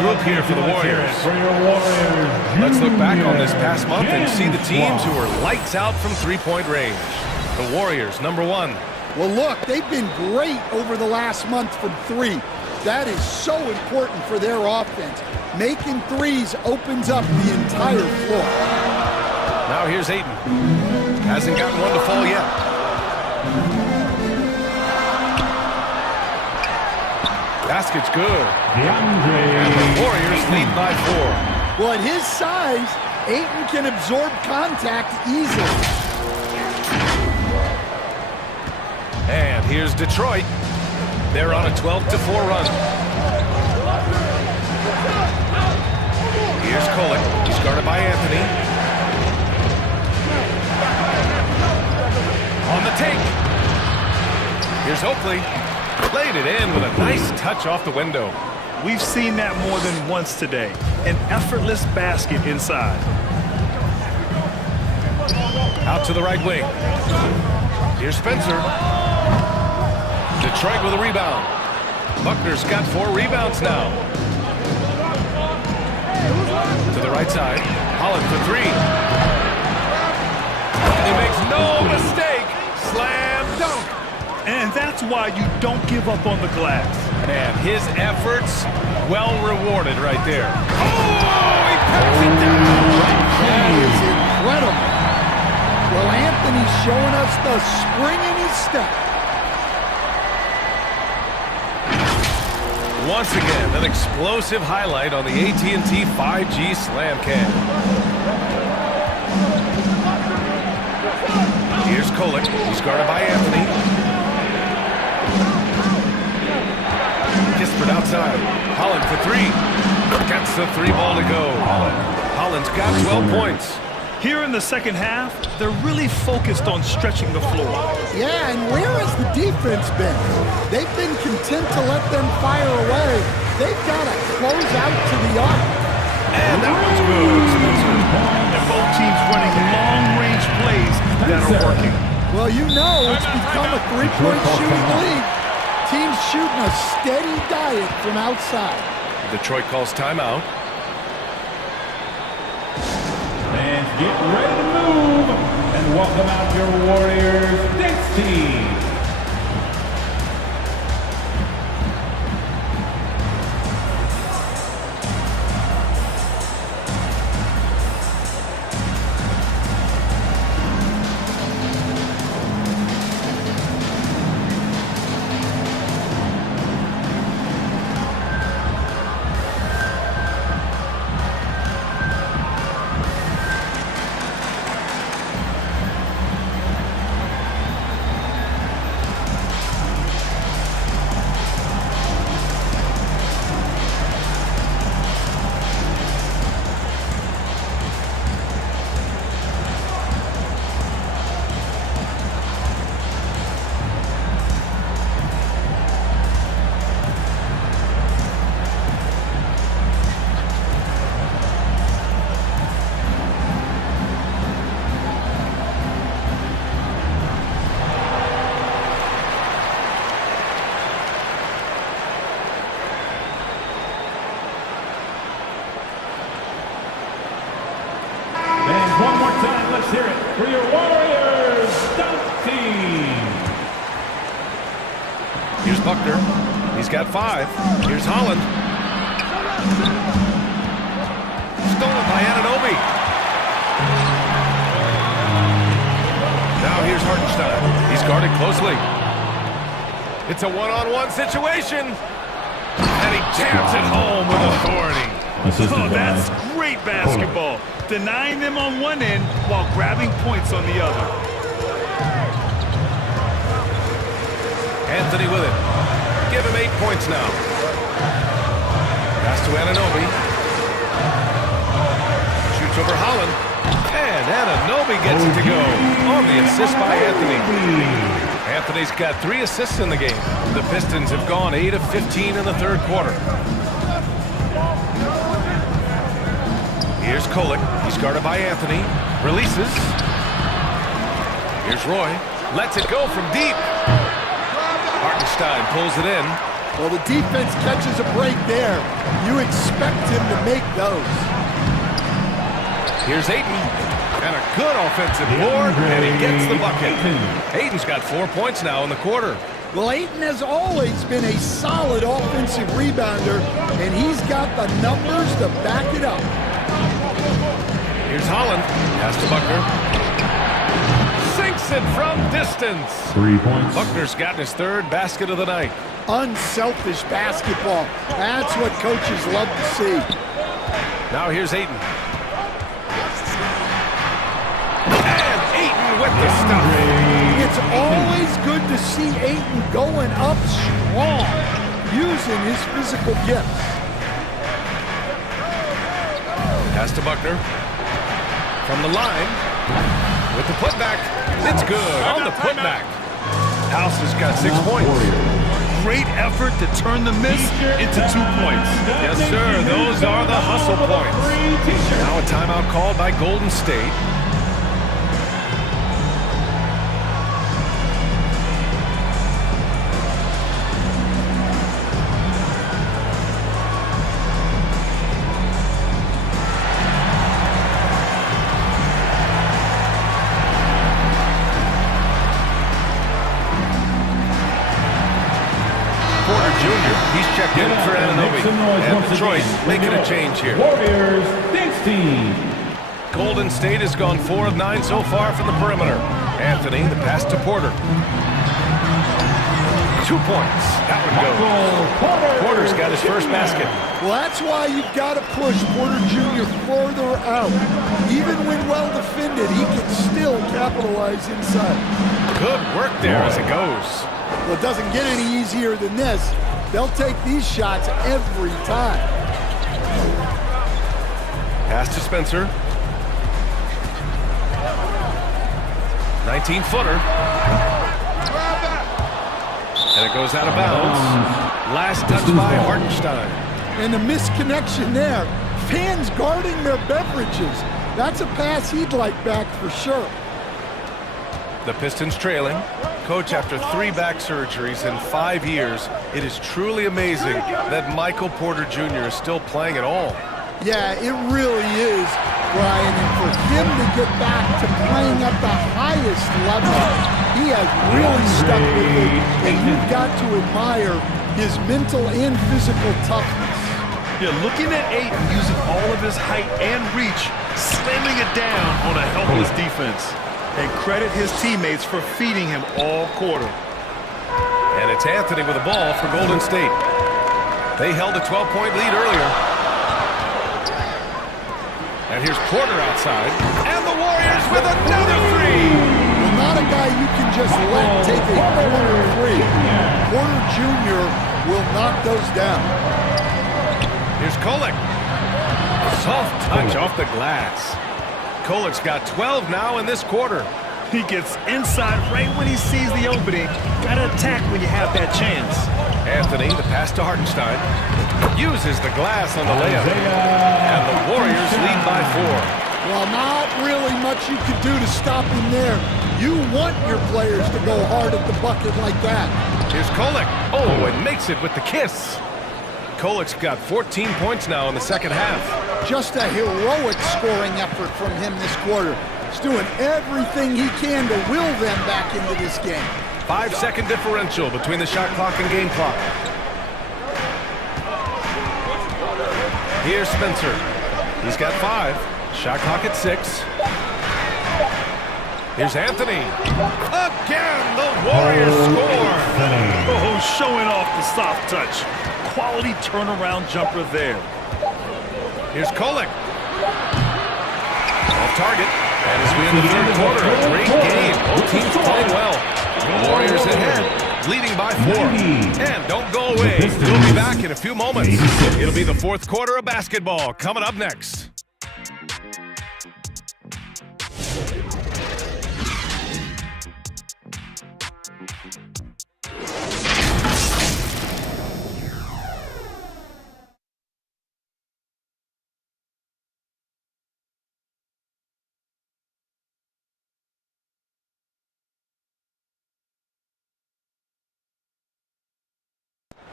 Group here for the Warriors. Let's look back on this past month and see the teams who are lights out from three-point range. The Warriors, number 1. Well, look, they've been great over the last month from 3. That is so important for their offense. Making threes opens up the entire floor. Now here's Ayton. Hasn't gotten one to fall yet. Basket's good. And the Warriors lead by 4. Well, at his size, Ayton can absorb contact easily. And here's Detroit. They're on a 12-4 run. Here's Kolek. He's guarded by Anthony. On the take. Here's Oakley. Played it in with a nice touch off the window. We've seen that more than once today. An effortless basket inside. Out to the right wing. Here's Spencer. Detroit with a rebound. Buckner's got 4 rebounds now. To the right side. Holland for 3. And he makes no mistake. Slam dunk. And that's why you don't give up on the glass. And his efforts, well rewarded right there. Oh, he packs it down. That is incredible. Well, Anthony's showing us the spring in his step. Once again, an explosive highlight on the AT&T 5G Slam Cam. Here's Kolek. He's guarded by Anthony. Kispert outside. Holland for 3. Gets the 3 ball to go. Holland's got 12 points. Here in the second half, they're really focused on stretching the floor. Yeah, and where has the defense been? They've been content to let them fire away. They've got to close out to the arc. And that one's good, Spencer. And both teams running long-range plays that are working. Well, you know it's become a three-point shooting league. Teams shooting a steady diet from outside. Detroit calls timeout. Fans, get ready to move and welcome out your Warriors dance team. more time. Let's hear it for your Warriors dunk team. Here's Buckner. He's got 5. Here's Holland. Stolen by Anunoby. Now here's Hartenstein. He's guarded closely. It's a one-on-one situation. And he jams it home with authority. Oh, that's great basketball. Denying them on one end while grabbing points on the other. Anthony with it. Give him 8 points now. Pass to Anunoby. Shoots over Holland. And Anunoby gets it to go on the assist by Anthony. Anthony's got 3 assists in the game. The Pistons have gone 8 of 15 in the third quarter. Here's Kolek. He's guarded by Anthony. Releases. Here's Roy. Lets it go from deep. Hartenstein pulls it in. Well, the defense catches a break there. You expect him to make those. Here's Ayton. And a good offensive board, and he gets the bucket. Ayton's got 4 points now in the quarter. Well, Ayton has always been a solid offensive rebounder, and he's got the numbers to back it up. Here's Holland. Pass to Buckner. Sinks it from distance. 3 points. Buckner's gotten his 3rd basket of the night. Unselfish basketball. That's what coaches love to see. Now here's Ayton. And Ayton with the stuff. It's always good to see Ayton going up strong, using his physical gifts. Pass to Buckner. From the line. With the putback. It's good on the putback. House has got 6 points. Great effort to turn the miss into 2 points. Yes, sir. Those are the hustle points. Now a timeout called by Golden State. He's checked in for Anunoby. And Detroit making a change here. Warriors dance team. Golden State has gone 4 of 9 so far from the perimeter. Anthony, the pass to Porter. 2 points. That one goes. Porter's got his first basket. Well, that's why you've got to push Porter Jr. further out. Even when well defended, he can still capitalize inside. Good work there as it goes. Well, it doesn't get any easier than this. They'll take these shots every time. Pass to Spencer. 19-footer. And it goes out of bounds. Last touch by Hartenstein. And the misconnection there. Fans guarding their beverages. That's a pass he'd like back for sure. The Pistons trailing. Coach, after 3 back surgeries in 5 years, it is truly amazing that Michael Porter Jr. is still playing at all. Yeah, it really is, Brian. And for him to get back to playing at the highest level, he has really stuck with it. And you've got to admire his mental and physical toughness. Yeah, looking at Ayton using all of his height and reach, slamming it down on a helpless defense. And credit his teammates for feeding him all quarter. And it's Anthony with the ball for Golden State. They held a 12-point lead earlier. And here's Porter outside. And the Warriors with another 3. Well, not a guy you can just let take a corner 3. Porter Jr. will knock those down. Here's Kolek. Soft touch off the glass. Kolek's got 12 now in this quarter. He gets inside right when he sees the opening. Gotta attack when you have that chance. Anthony, the pass to Hartenstein. Uses the glass on the layup. And the Warriors lead by 4. Well, not really much you can do to stop him there. You want your players to go hard at the bucket like that. Here's Kolek. Oh, and makes it with the kiss. Kolek's got 14 points now in the second half. Just a heroic scoring effort from him this quarter. He's doing everything he can to will them back into this game. 5-second differential between the shot clock and game clock. Here's Spencer. He's got 5. Shot clock at 6. Here's Anthony. Again, the Warriors score. Oh, showing off the soft touch. Quality turnaround jumper there. Here's Kolek. Off target. And as we end the third quarter, a great game. Both teams playing well. The Warriors ahead, leading by 4. And don't go away. We'll be back in a few moments. It'll be the fourth quarter of basketball coming up next.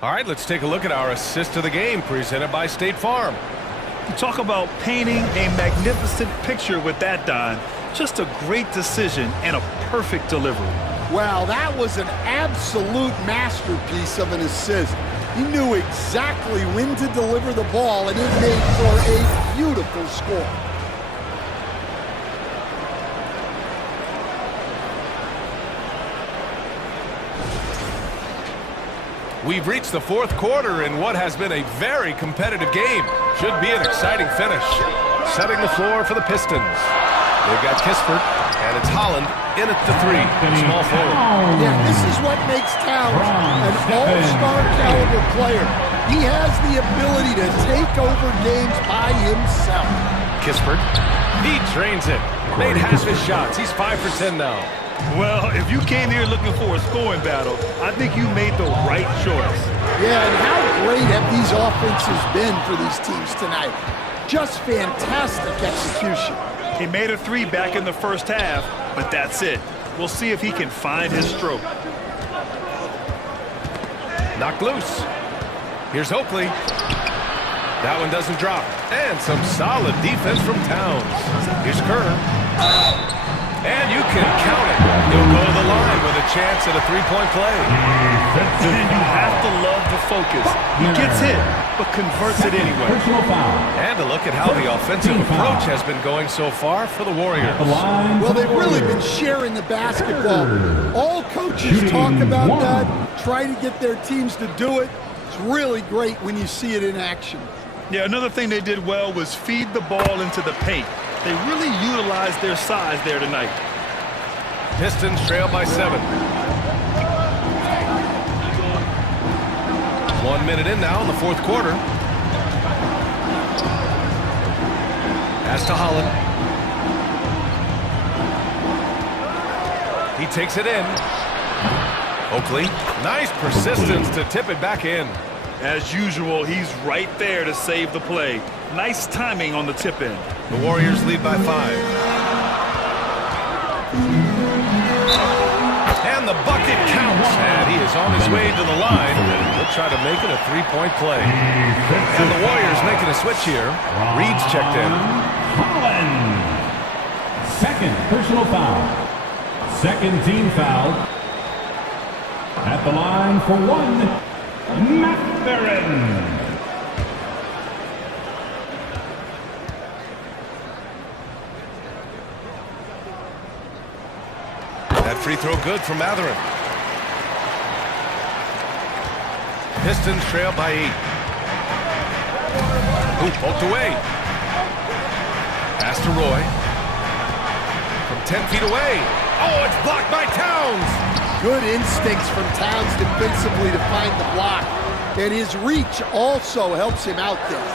All right, let's take a look at our assist of the game presented by State Farm. You talk about painting a magnificent picture with that, Don. Just a great decision and a perfect delivery. Well, that was an absolute masterpiece of an assist. He knew exactly when to deliver the ball, and it made for a beautiful score. We've reached the fourth quarter in what has been a very competitive game. Should be an exciting finish. Setting the floor for the Pistons. They've got Kispert, and it's Holland in at the 3. Small forward. Yeah, this is what makes Towns an all-star caliber player. He has the ability to take over games by himself. Kispert, he drains it. Made half his shots. He's 5 for 10 now. Well, if you came here looking for a scoring battle, I think you made the right choice. Yeah, and how great have these offenses been for these teams tonight? Just fantastic execution. He made a 3 back in the first half, but that's it. We'll see if he can find his stroke. Knocked loose. Here's Oakley. That one doesn't drop. And some solid defense from Towns. Here's Kerr. And you can count it. He'll go to the line with a chance at a 3-point play. And you have to love the focus. He gets hit, but converts it anyway. And a look at how the offensive approach has been going so far for the Warriors. Well, they've really been sharing the basketball. All coaches talk about that, try to get their teams to do it. It's really great when you see it in action. Yeah, another thing they did well was feed the ball into the paint. They really utilized their size there tonight. Pistons trail by 7. 1 minute in now in the fourth quarter. Pass to Holland. He takes it in. Oakley, nice persistence to tip it back in. As usual, he's right there to save the play. Nice timing on the tip in. The Warriors lead by 5. And the bucket counts. And he is on his way to the line. He'll try to make it a 3-point play. And the Warriors making a switch here. Reed's checked in. Holland. Second personal foul. Second team foul. At the line for 1, Mathurin. That free throw good from Mathurin. Pistons trail by 8. Hoop poked away. Pass to Roy. From 10 feet away. Oh, it's blocked by Towns. Good instincts from Towns defensively to find the block. And his reach also helps him out there.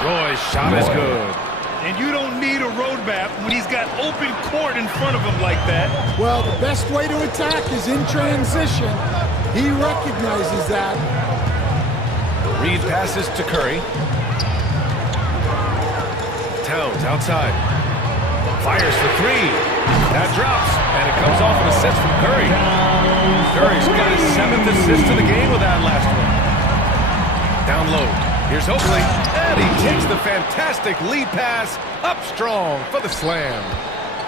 Roy's shot is good. And you don't need a roadmap when he's got open court in front of him like that. Well, the best way to attack is in transition. He recognizes that. Reed passes to Curry. Towns outside. Fires for 3. That drops, and it comes off an assist from Curry. Curry's got his 7th assist of the game with that last one. Down low. Here's Oakley, and he takes the fantastic lead pass up strong for the slam.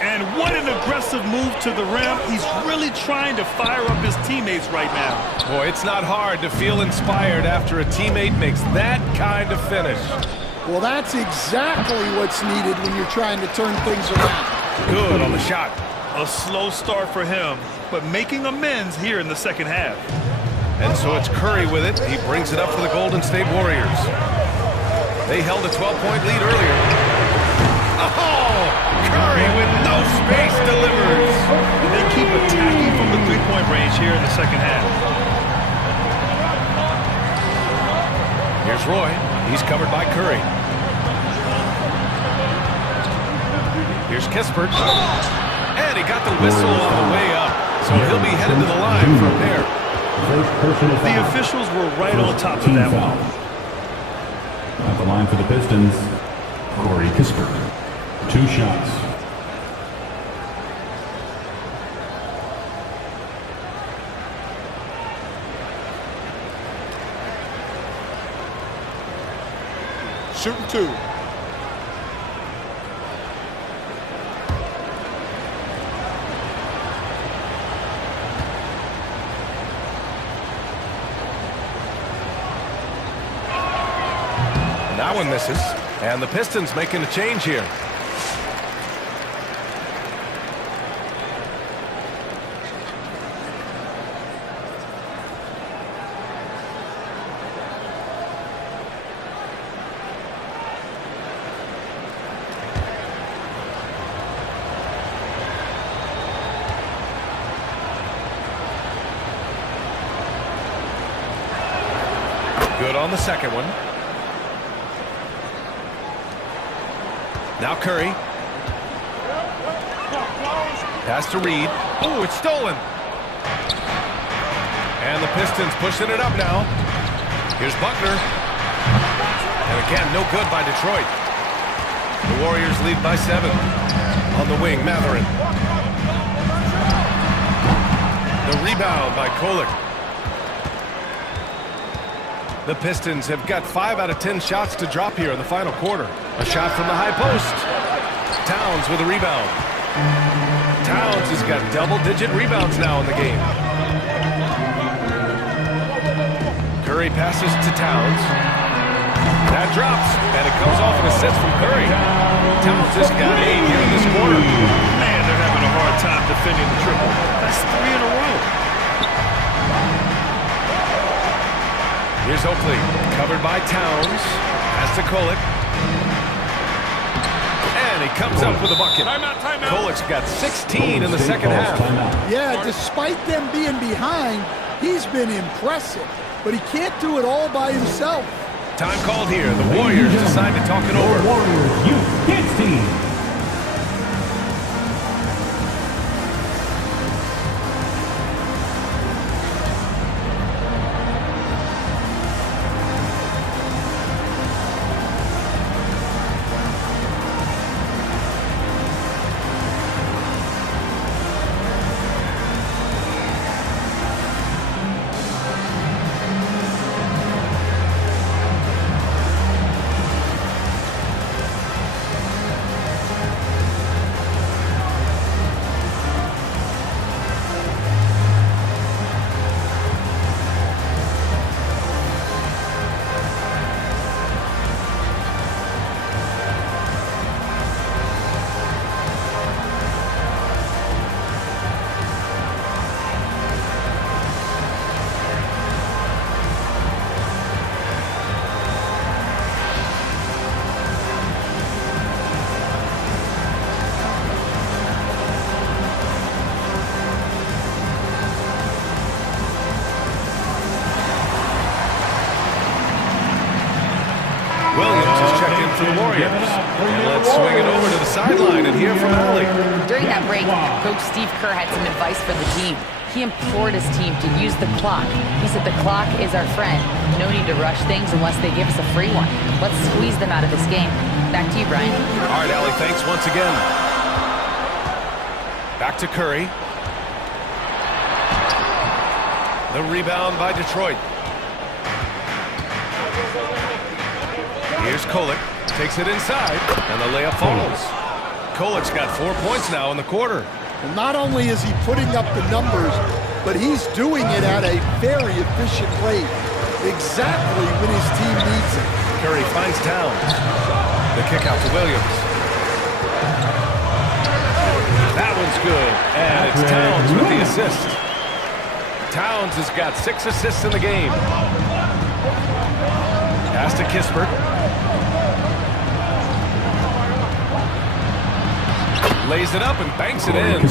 And what an aggressive move to the rim. He's really trying to fire up his teammates right now. Boy, it's not hard to feel inspired after a teammate makes that kind of finish. Well, that's exactly what's needed when you're trying to turn things around. Good on the shot. A slow start for him, but making amends here in the second half. And so it's Curry with it. He brings it up for the Golden State Warriors. They held a 12-point lead earlier. Oh! Curry with no space delivers. And they keep attacking from the three-point range here in the second half. Here's Roy. He's covered by Curry. Here's Kispert. And he got the whistle on the way up. So he'll be headed to the line for a pair. The officials were right on top of that one. At the line for the Pistons, Corey Kispert. 2 shots. Shooting 2. That one misses. And the Pistons making a change here. Good on the second one. Now Curry. Pass to Reed. Oh, it's stolen. And the Pistons pushing it up now. Here's Buckner. And again, no good by Detroit. The Warriors lead by 7. On the wing, Matherin. The rebound by Kolek. The Pistons have got 5 out of 10 shots to drop here in the final quarter. A shot from the high post. Towns with a rebound. Towns has got double-digit rebounds now in the game. Curry passes to Towns. That drops, and it comes off an assist from Curry. Towns just got 8 here in this quarter. Man, they're having a hard time defending the triple. That's 3 in a row. Here's Oakley, covered by Towns. Pass to Kolek. And he comes up with a bucket. Timeout. Kolek's got 16 in the second half. Yeah, despite them being behind, he's been impressive. But he can't do it all by himself. Time called here. The Warriors decide to talk it over. Warriors Youth Kids Team. Williams is checked in for the Warriors. And let's swing it over to the sideline and hear from Allie. During that break, Coach Steve Kerr had some advice for the team. He implored his team to use the clock. He said the clock is our friend. No need to rush things unless they give us a free one. Let's squeeze them out of this game. Back to you, Brian. All right, Allie, thanks once again. Back to Curry. The rebound by Detroit. Here's Kolek. Takes it inside, and the layup falls. Kolic's got 4 points now in the quarter. And not only is he putting up the numbers, but he's doing it at a very efficient rate, exactly when his team needs it. Curry finds Towns. The kick out to Williams. That one's good, and it's Towns with the assist. Towns has got 6 assists in the game. Pass to Kispert. Lays it up and banks it in.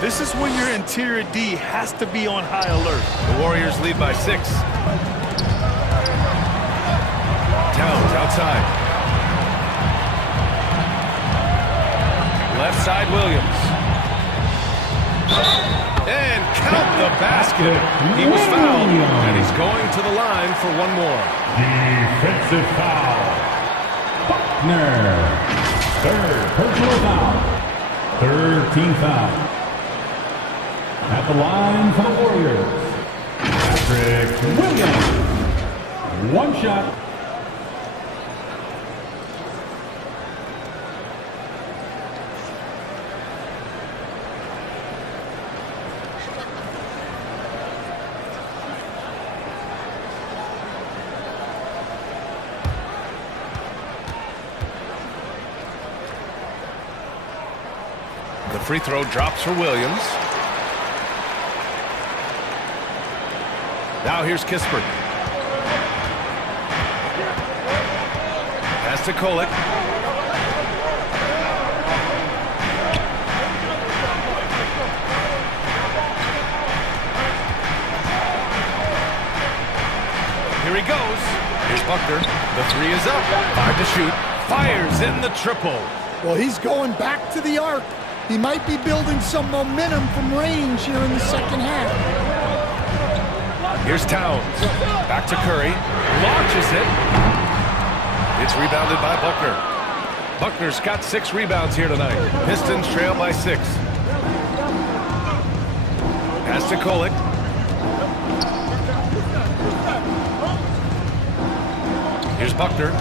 This is when your interior D has to be on high alert. The Warriors lead by 6. Towns outside. Left side Williams. And count the basket. He was fouled, and he's going to the line for one more. Defensive foul. Buckner. Third personal foul. Third team foul. At the line for the Warriors, Patrick Williams. One shot. The free throw drops for Williams. Now here's Kispert. Pass to Kolick. Here he goes. Here's Buckner. The 3 is up. 5 to shoot. Fires in the triple. Well, he's going back to the arc. He might be building some momentum from range here in the second half. Here's Towns. Back to Curry. Launches it. It's rebounded by Buckner. Buckner's got 6 rebounds here tonight. Pistons trail by 6. Pass to Kolick. Here's Buckner.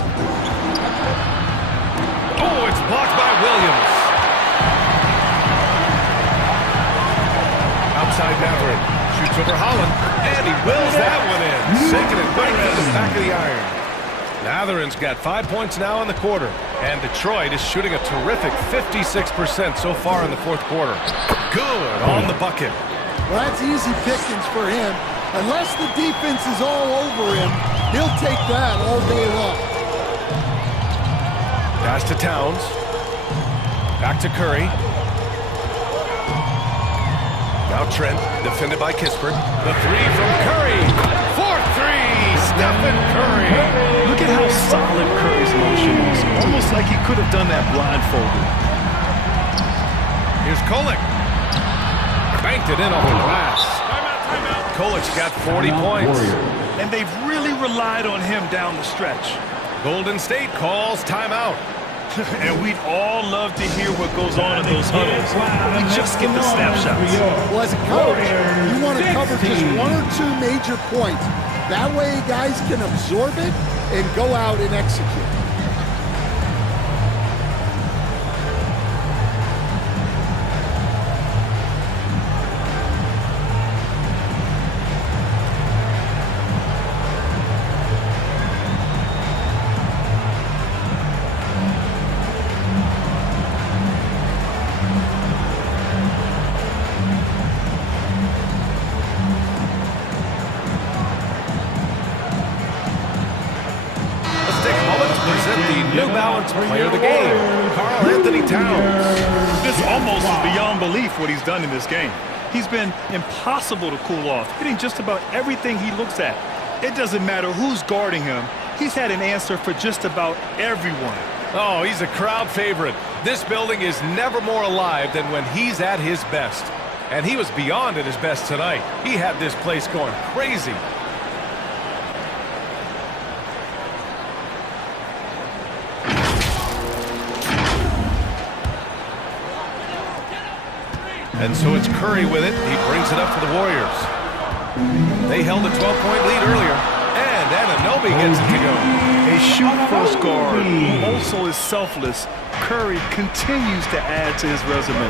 Oh, it's blocked by Williams. Outside Maverick. Shoots over Holland. And he wills that one in. Sinking it right to the back of the iron. Matherin's got 5 points now in the quarter. And Detroit is shooting a terrific 56% so far in the fourth quarter. Good on the bucket. Well, that's easy pickings for him. Unless the defense is all over him, he'll take that all day long. Pass to Towns. Back to Curry. Now Trent, defended by Kispert. The 3 from Curry. 4-3, Stephen Curry. Look at how solid Curry's motion is. Almost like he could have done that blindfolded. Here's Kolick. Banked it in off the glass. Kolick's got 40 points. And they've really relied on him down the stretch. Golden State calls timeout. And we'd all love to hear what goes on in those huddles. We just get the snapshots. Well, as a coach, you want to cover just 1 or 2 major points. That way guys can absorb it and go out and execute. Player of the game, Karl Anthony Towns. This almost is beyond belief what he's done in this game. He's been impossible to cool off, hitting just about everything he looks at. It doesn't matter who's guarding him. He's had an answer for just about everyone. Oh, he's a crowd favorite. This building is never more alive than when he's at his best. And he was beyond at his best tonight. He had this place going crazy. And so it's Curry with it. He brings it up for the Warriors. They held a 12-point lead earlier. And Anunoby gets it to go. A shoot-first guard who also is selfless, Curry continues to add to his resume.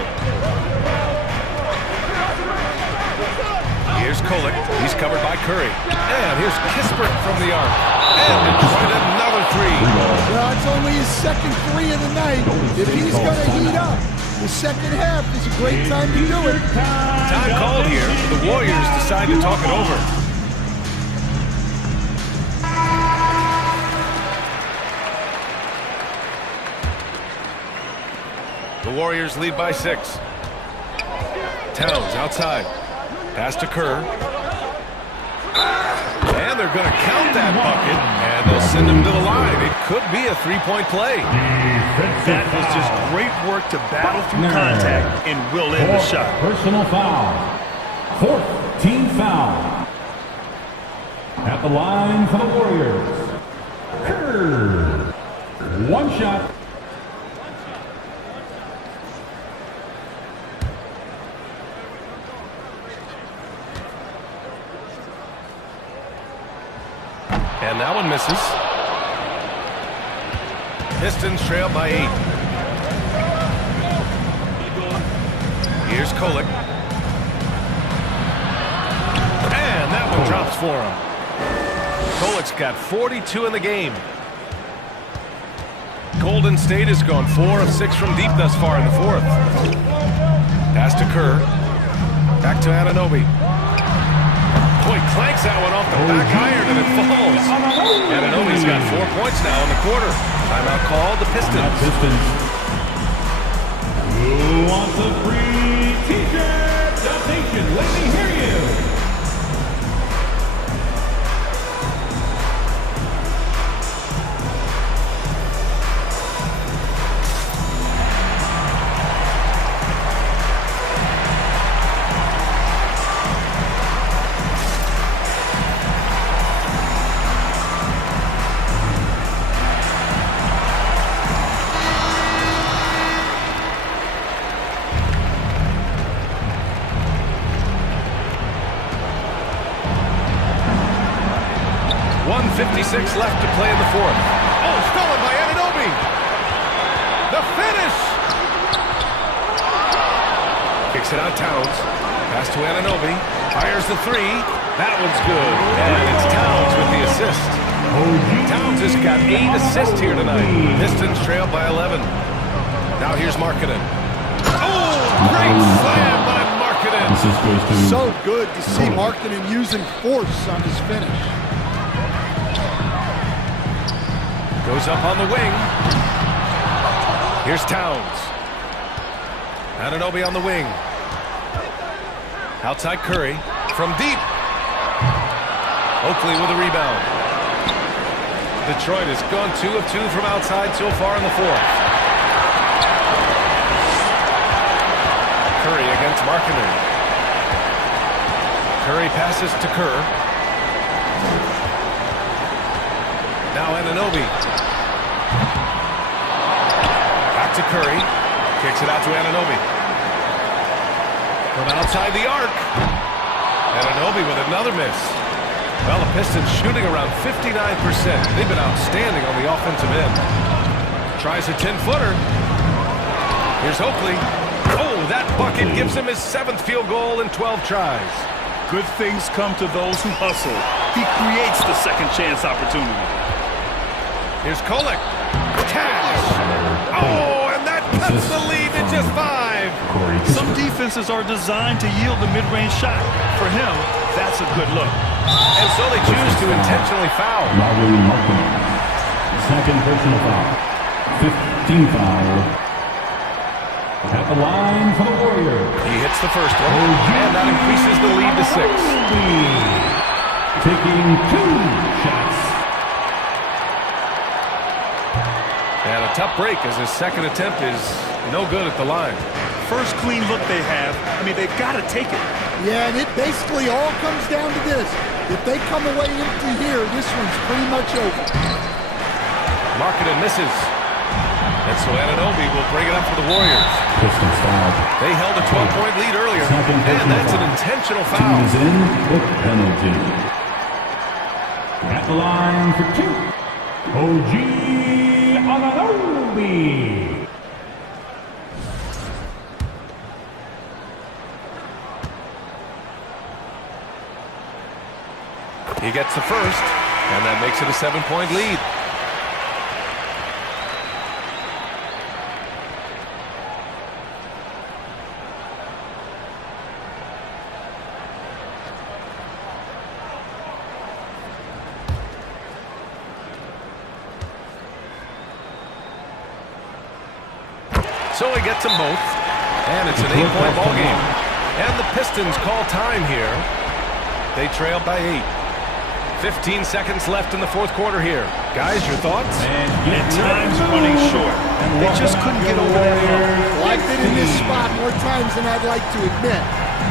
Here's Kolek. He's covered by Curry. And here's Kispert from the arc. And Detroit another three. Well, it's only his second three of the night. If he's going to heat up, the second half is a great time to do it. Time called here. The Warriors decide to talk it over. The Warriors lead by 6. Towns outside. Pass to Kerr. And they're going to count that bucket, and they'll send him to the line. It could be a three-point play. That was just great work to battle through contact and will end the shot. Personal foul. 4th team foul. At the line for the Warriors. Kerr. One shot. And that one misses. Pistons trail by 8. Here's Kolek. And that one drops for him. Kolek's got 42 in the game. Golden State has gone 4 of 6 from deep thus far in the 4th. Pass to Kerr. Back to Anunoby. Boy, clanks that one off the back iron and it falls. Anunoby's got 4 points now in the quarter. Timeout called, the Pistons. Who wants a free t-shirt? Donation, let me hear you. .56 left to play in the 4th. Oh, stolen by Anunoby. The finish. Kicks it out Towns. Pass to Anunoby. Fires the 3. That one's good. And it's Towns with the assist. Towns has got 8 assists here tonight. Pistons trail by 11. Now here's Markkanen. Oh, great slam by Markkanen. So good to see Markkanen using force on his finish. Goes up on the wing. Here's Towns. Anunoby on the wing. Outside Curry. From deep. Oakley with a rebound. Detroit has gone 2 of 2 from outside so far in the 4th. Curry against Markkanen. Curry passes to Kerr. Now Anunoby. Back to Curry. Kicks it out to Anunoby. From outside the arc. Anunoby with another miss. Well, the Pistons shooting around 59%. They've been outstanding on the offensive end. Tries a 10-footer. Here's Oakley. Oh, that bucket gives him his 7th field goal in 12 tries. Good things come to those who hustle. He creates the second chance opportunity. Here's Kolek. Cash. Oh, and that cuts the lead to just 5. Some defenses are designed to yield the mid-range shot. For him, that's a good look. And so they choose to intentionally foul. Second personal foul. 15 foul. At the line for the Warriors. He hits the first one, and that increases the lead to 6. Taking 2 shots. And a tough break as his second attempt is no good at the line. First clean look they have. I mean, they've got to take it. Yeah, and it basically all comes down to this. If they come away empty here, this one's pretty much over. Markkanen misses. And so Anunoby will bring it up for the Warriors. Pistons foul. They held a 12-point lead earlier, and that's an intentional foul. Team is in with penalty. At the the line for 2. OG Anunoby. He gets the first, and that makes it a 7-point lead. So he gets them both, and it's an 8-point ball game. And the Pistons call time here. They trail by 8. 15 seconds left in the fourth quarter here. Guys, your thoughts? And time's running short. They just couldn't get over that hump. Well, I've been in this spot more times than I'd like to admit.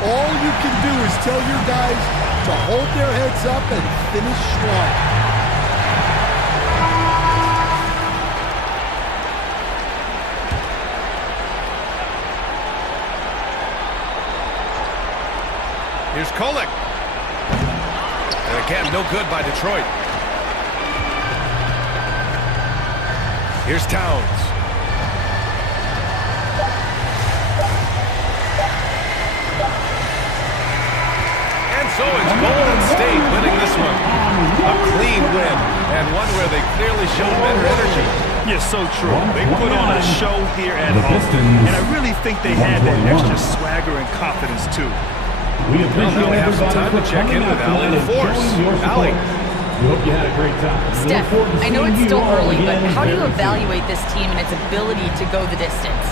All you can do is tell your guys to hold their heads up and finish strong. Here's Kolek. And again, no good by Detroit. Here's Towns. And so it's Golden State winning this one. A clean win, and one where they clearly showed better energy. Yeah, so true. They put on a show here at home, and I really think they had that extra swagger and confidence too. We appreciate we have some time to check in with Allie LaForce. Allie. We hope you had a great time. Steph, I know it's still early, but how do you evaluate this team and its ability to go the distance?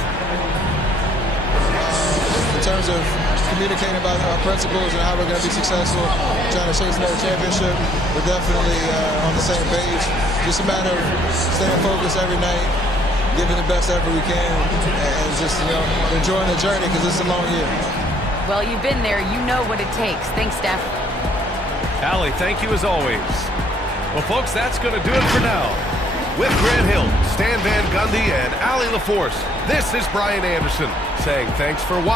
In terms of communicating about our principles and how we're going to be successful, trying to chase another championship, we're definitely on the same page. Just a matter of staying focused every night, giving the best effort we can, and just enjoying the journey because it's a long year. Well, you've been there. You know what it takes. Thanks, Steph. Allie, thank you as always. Well, folks, that's going to do it for now. With Grant Hill, Stan Van Gundy, and Allie LaForce, this is Brian Anderson saying thanks for watching.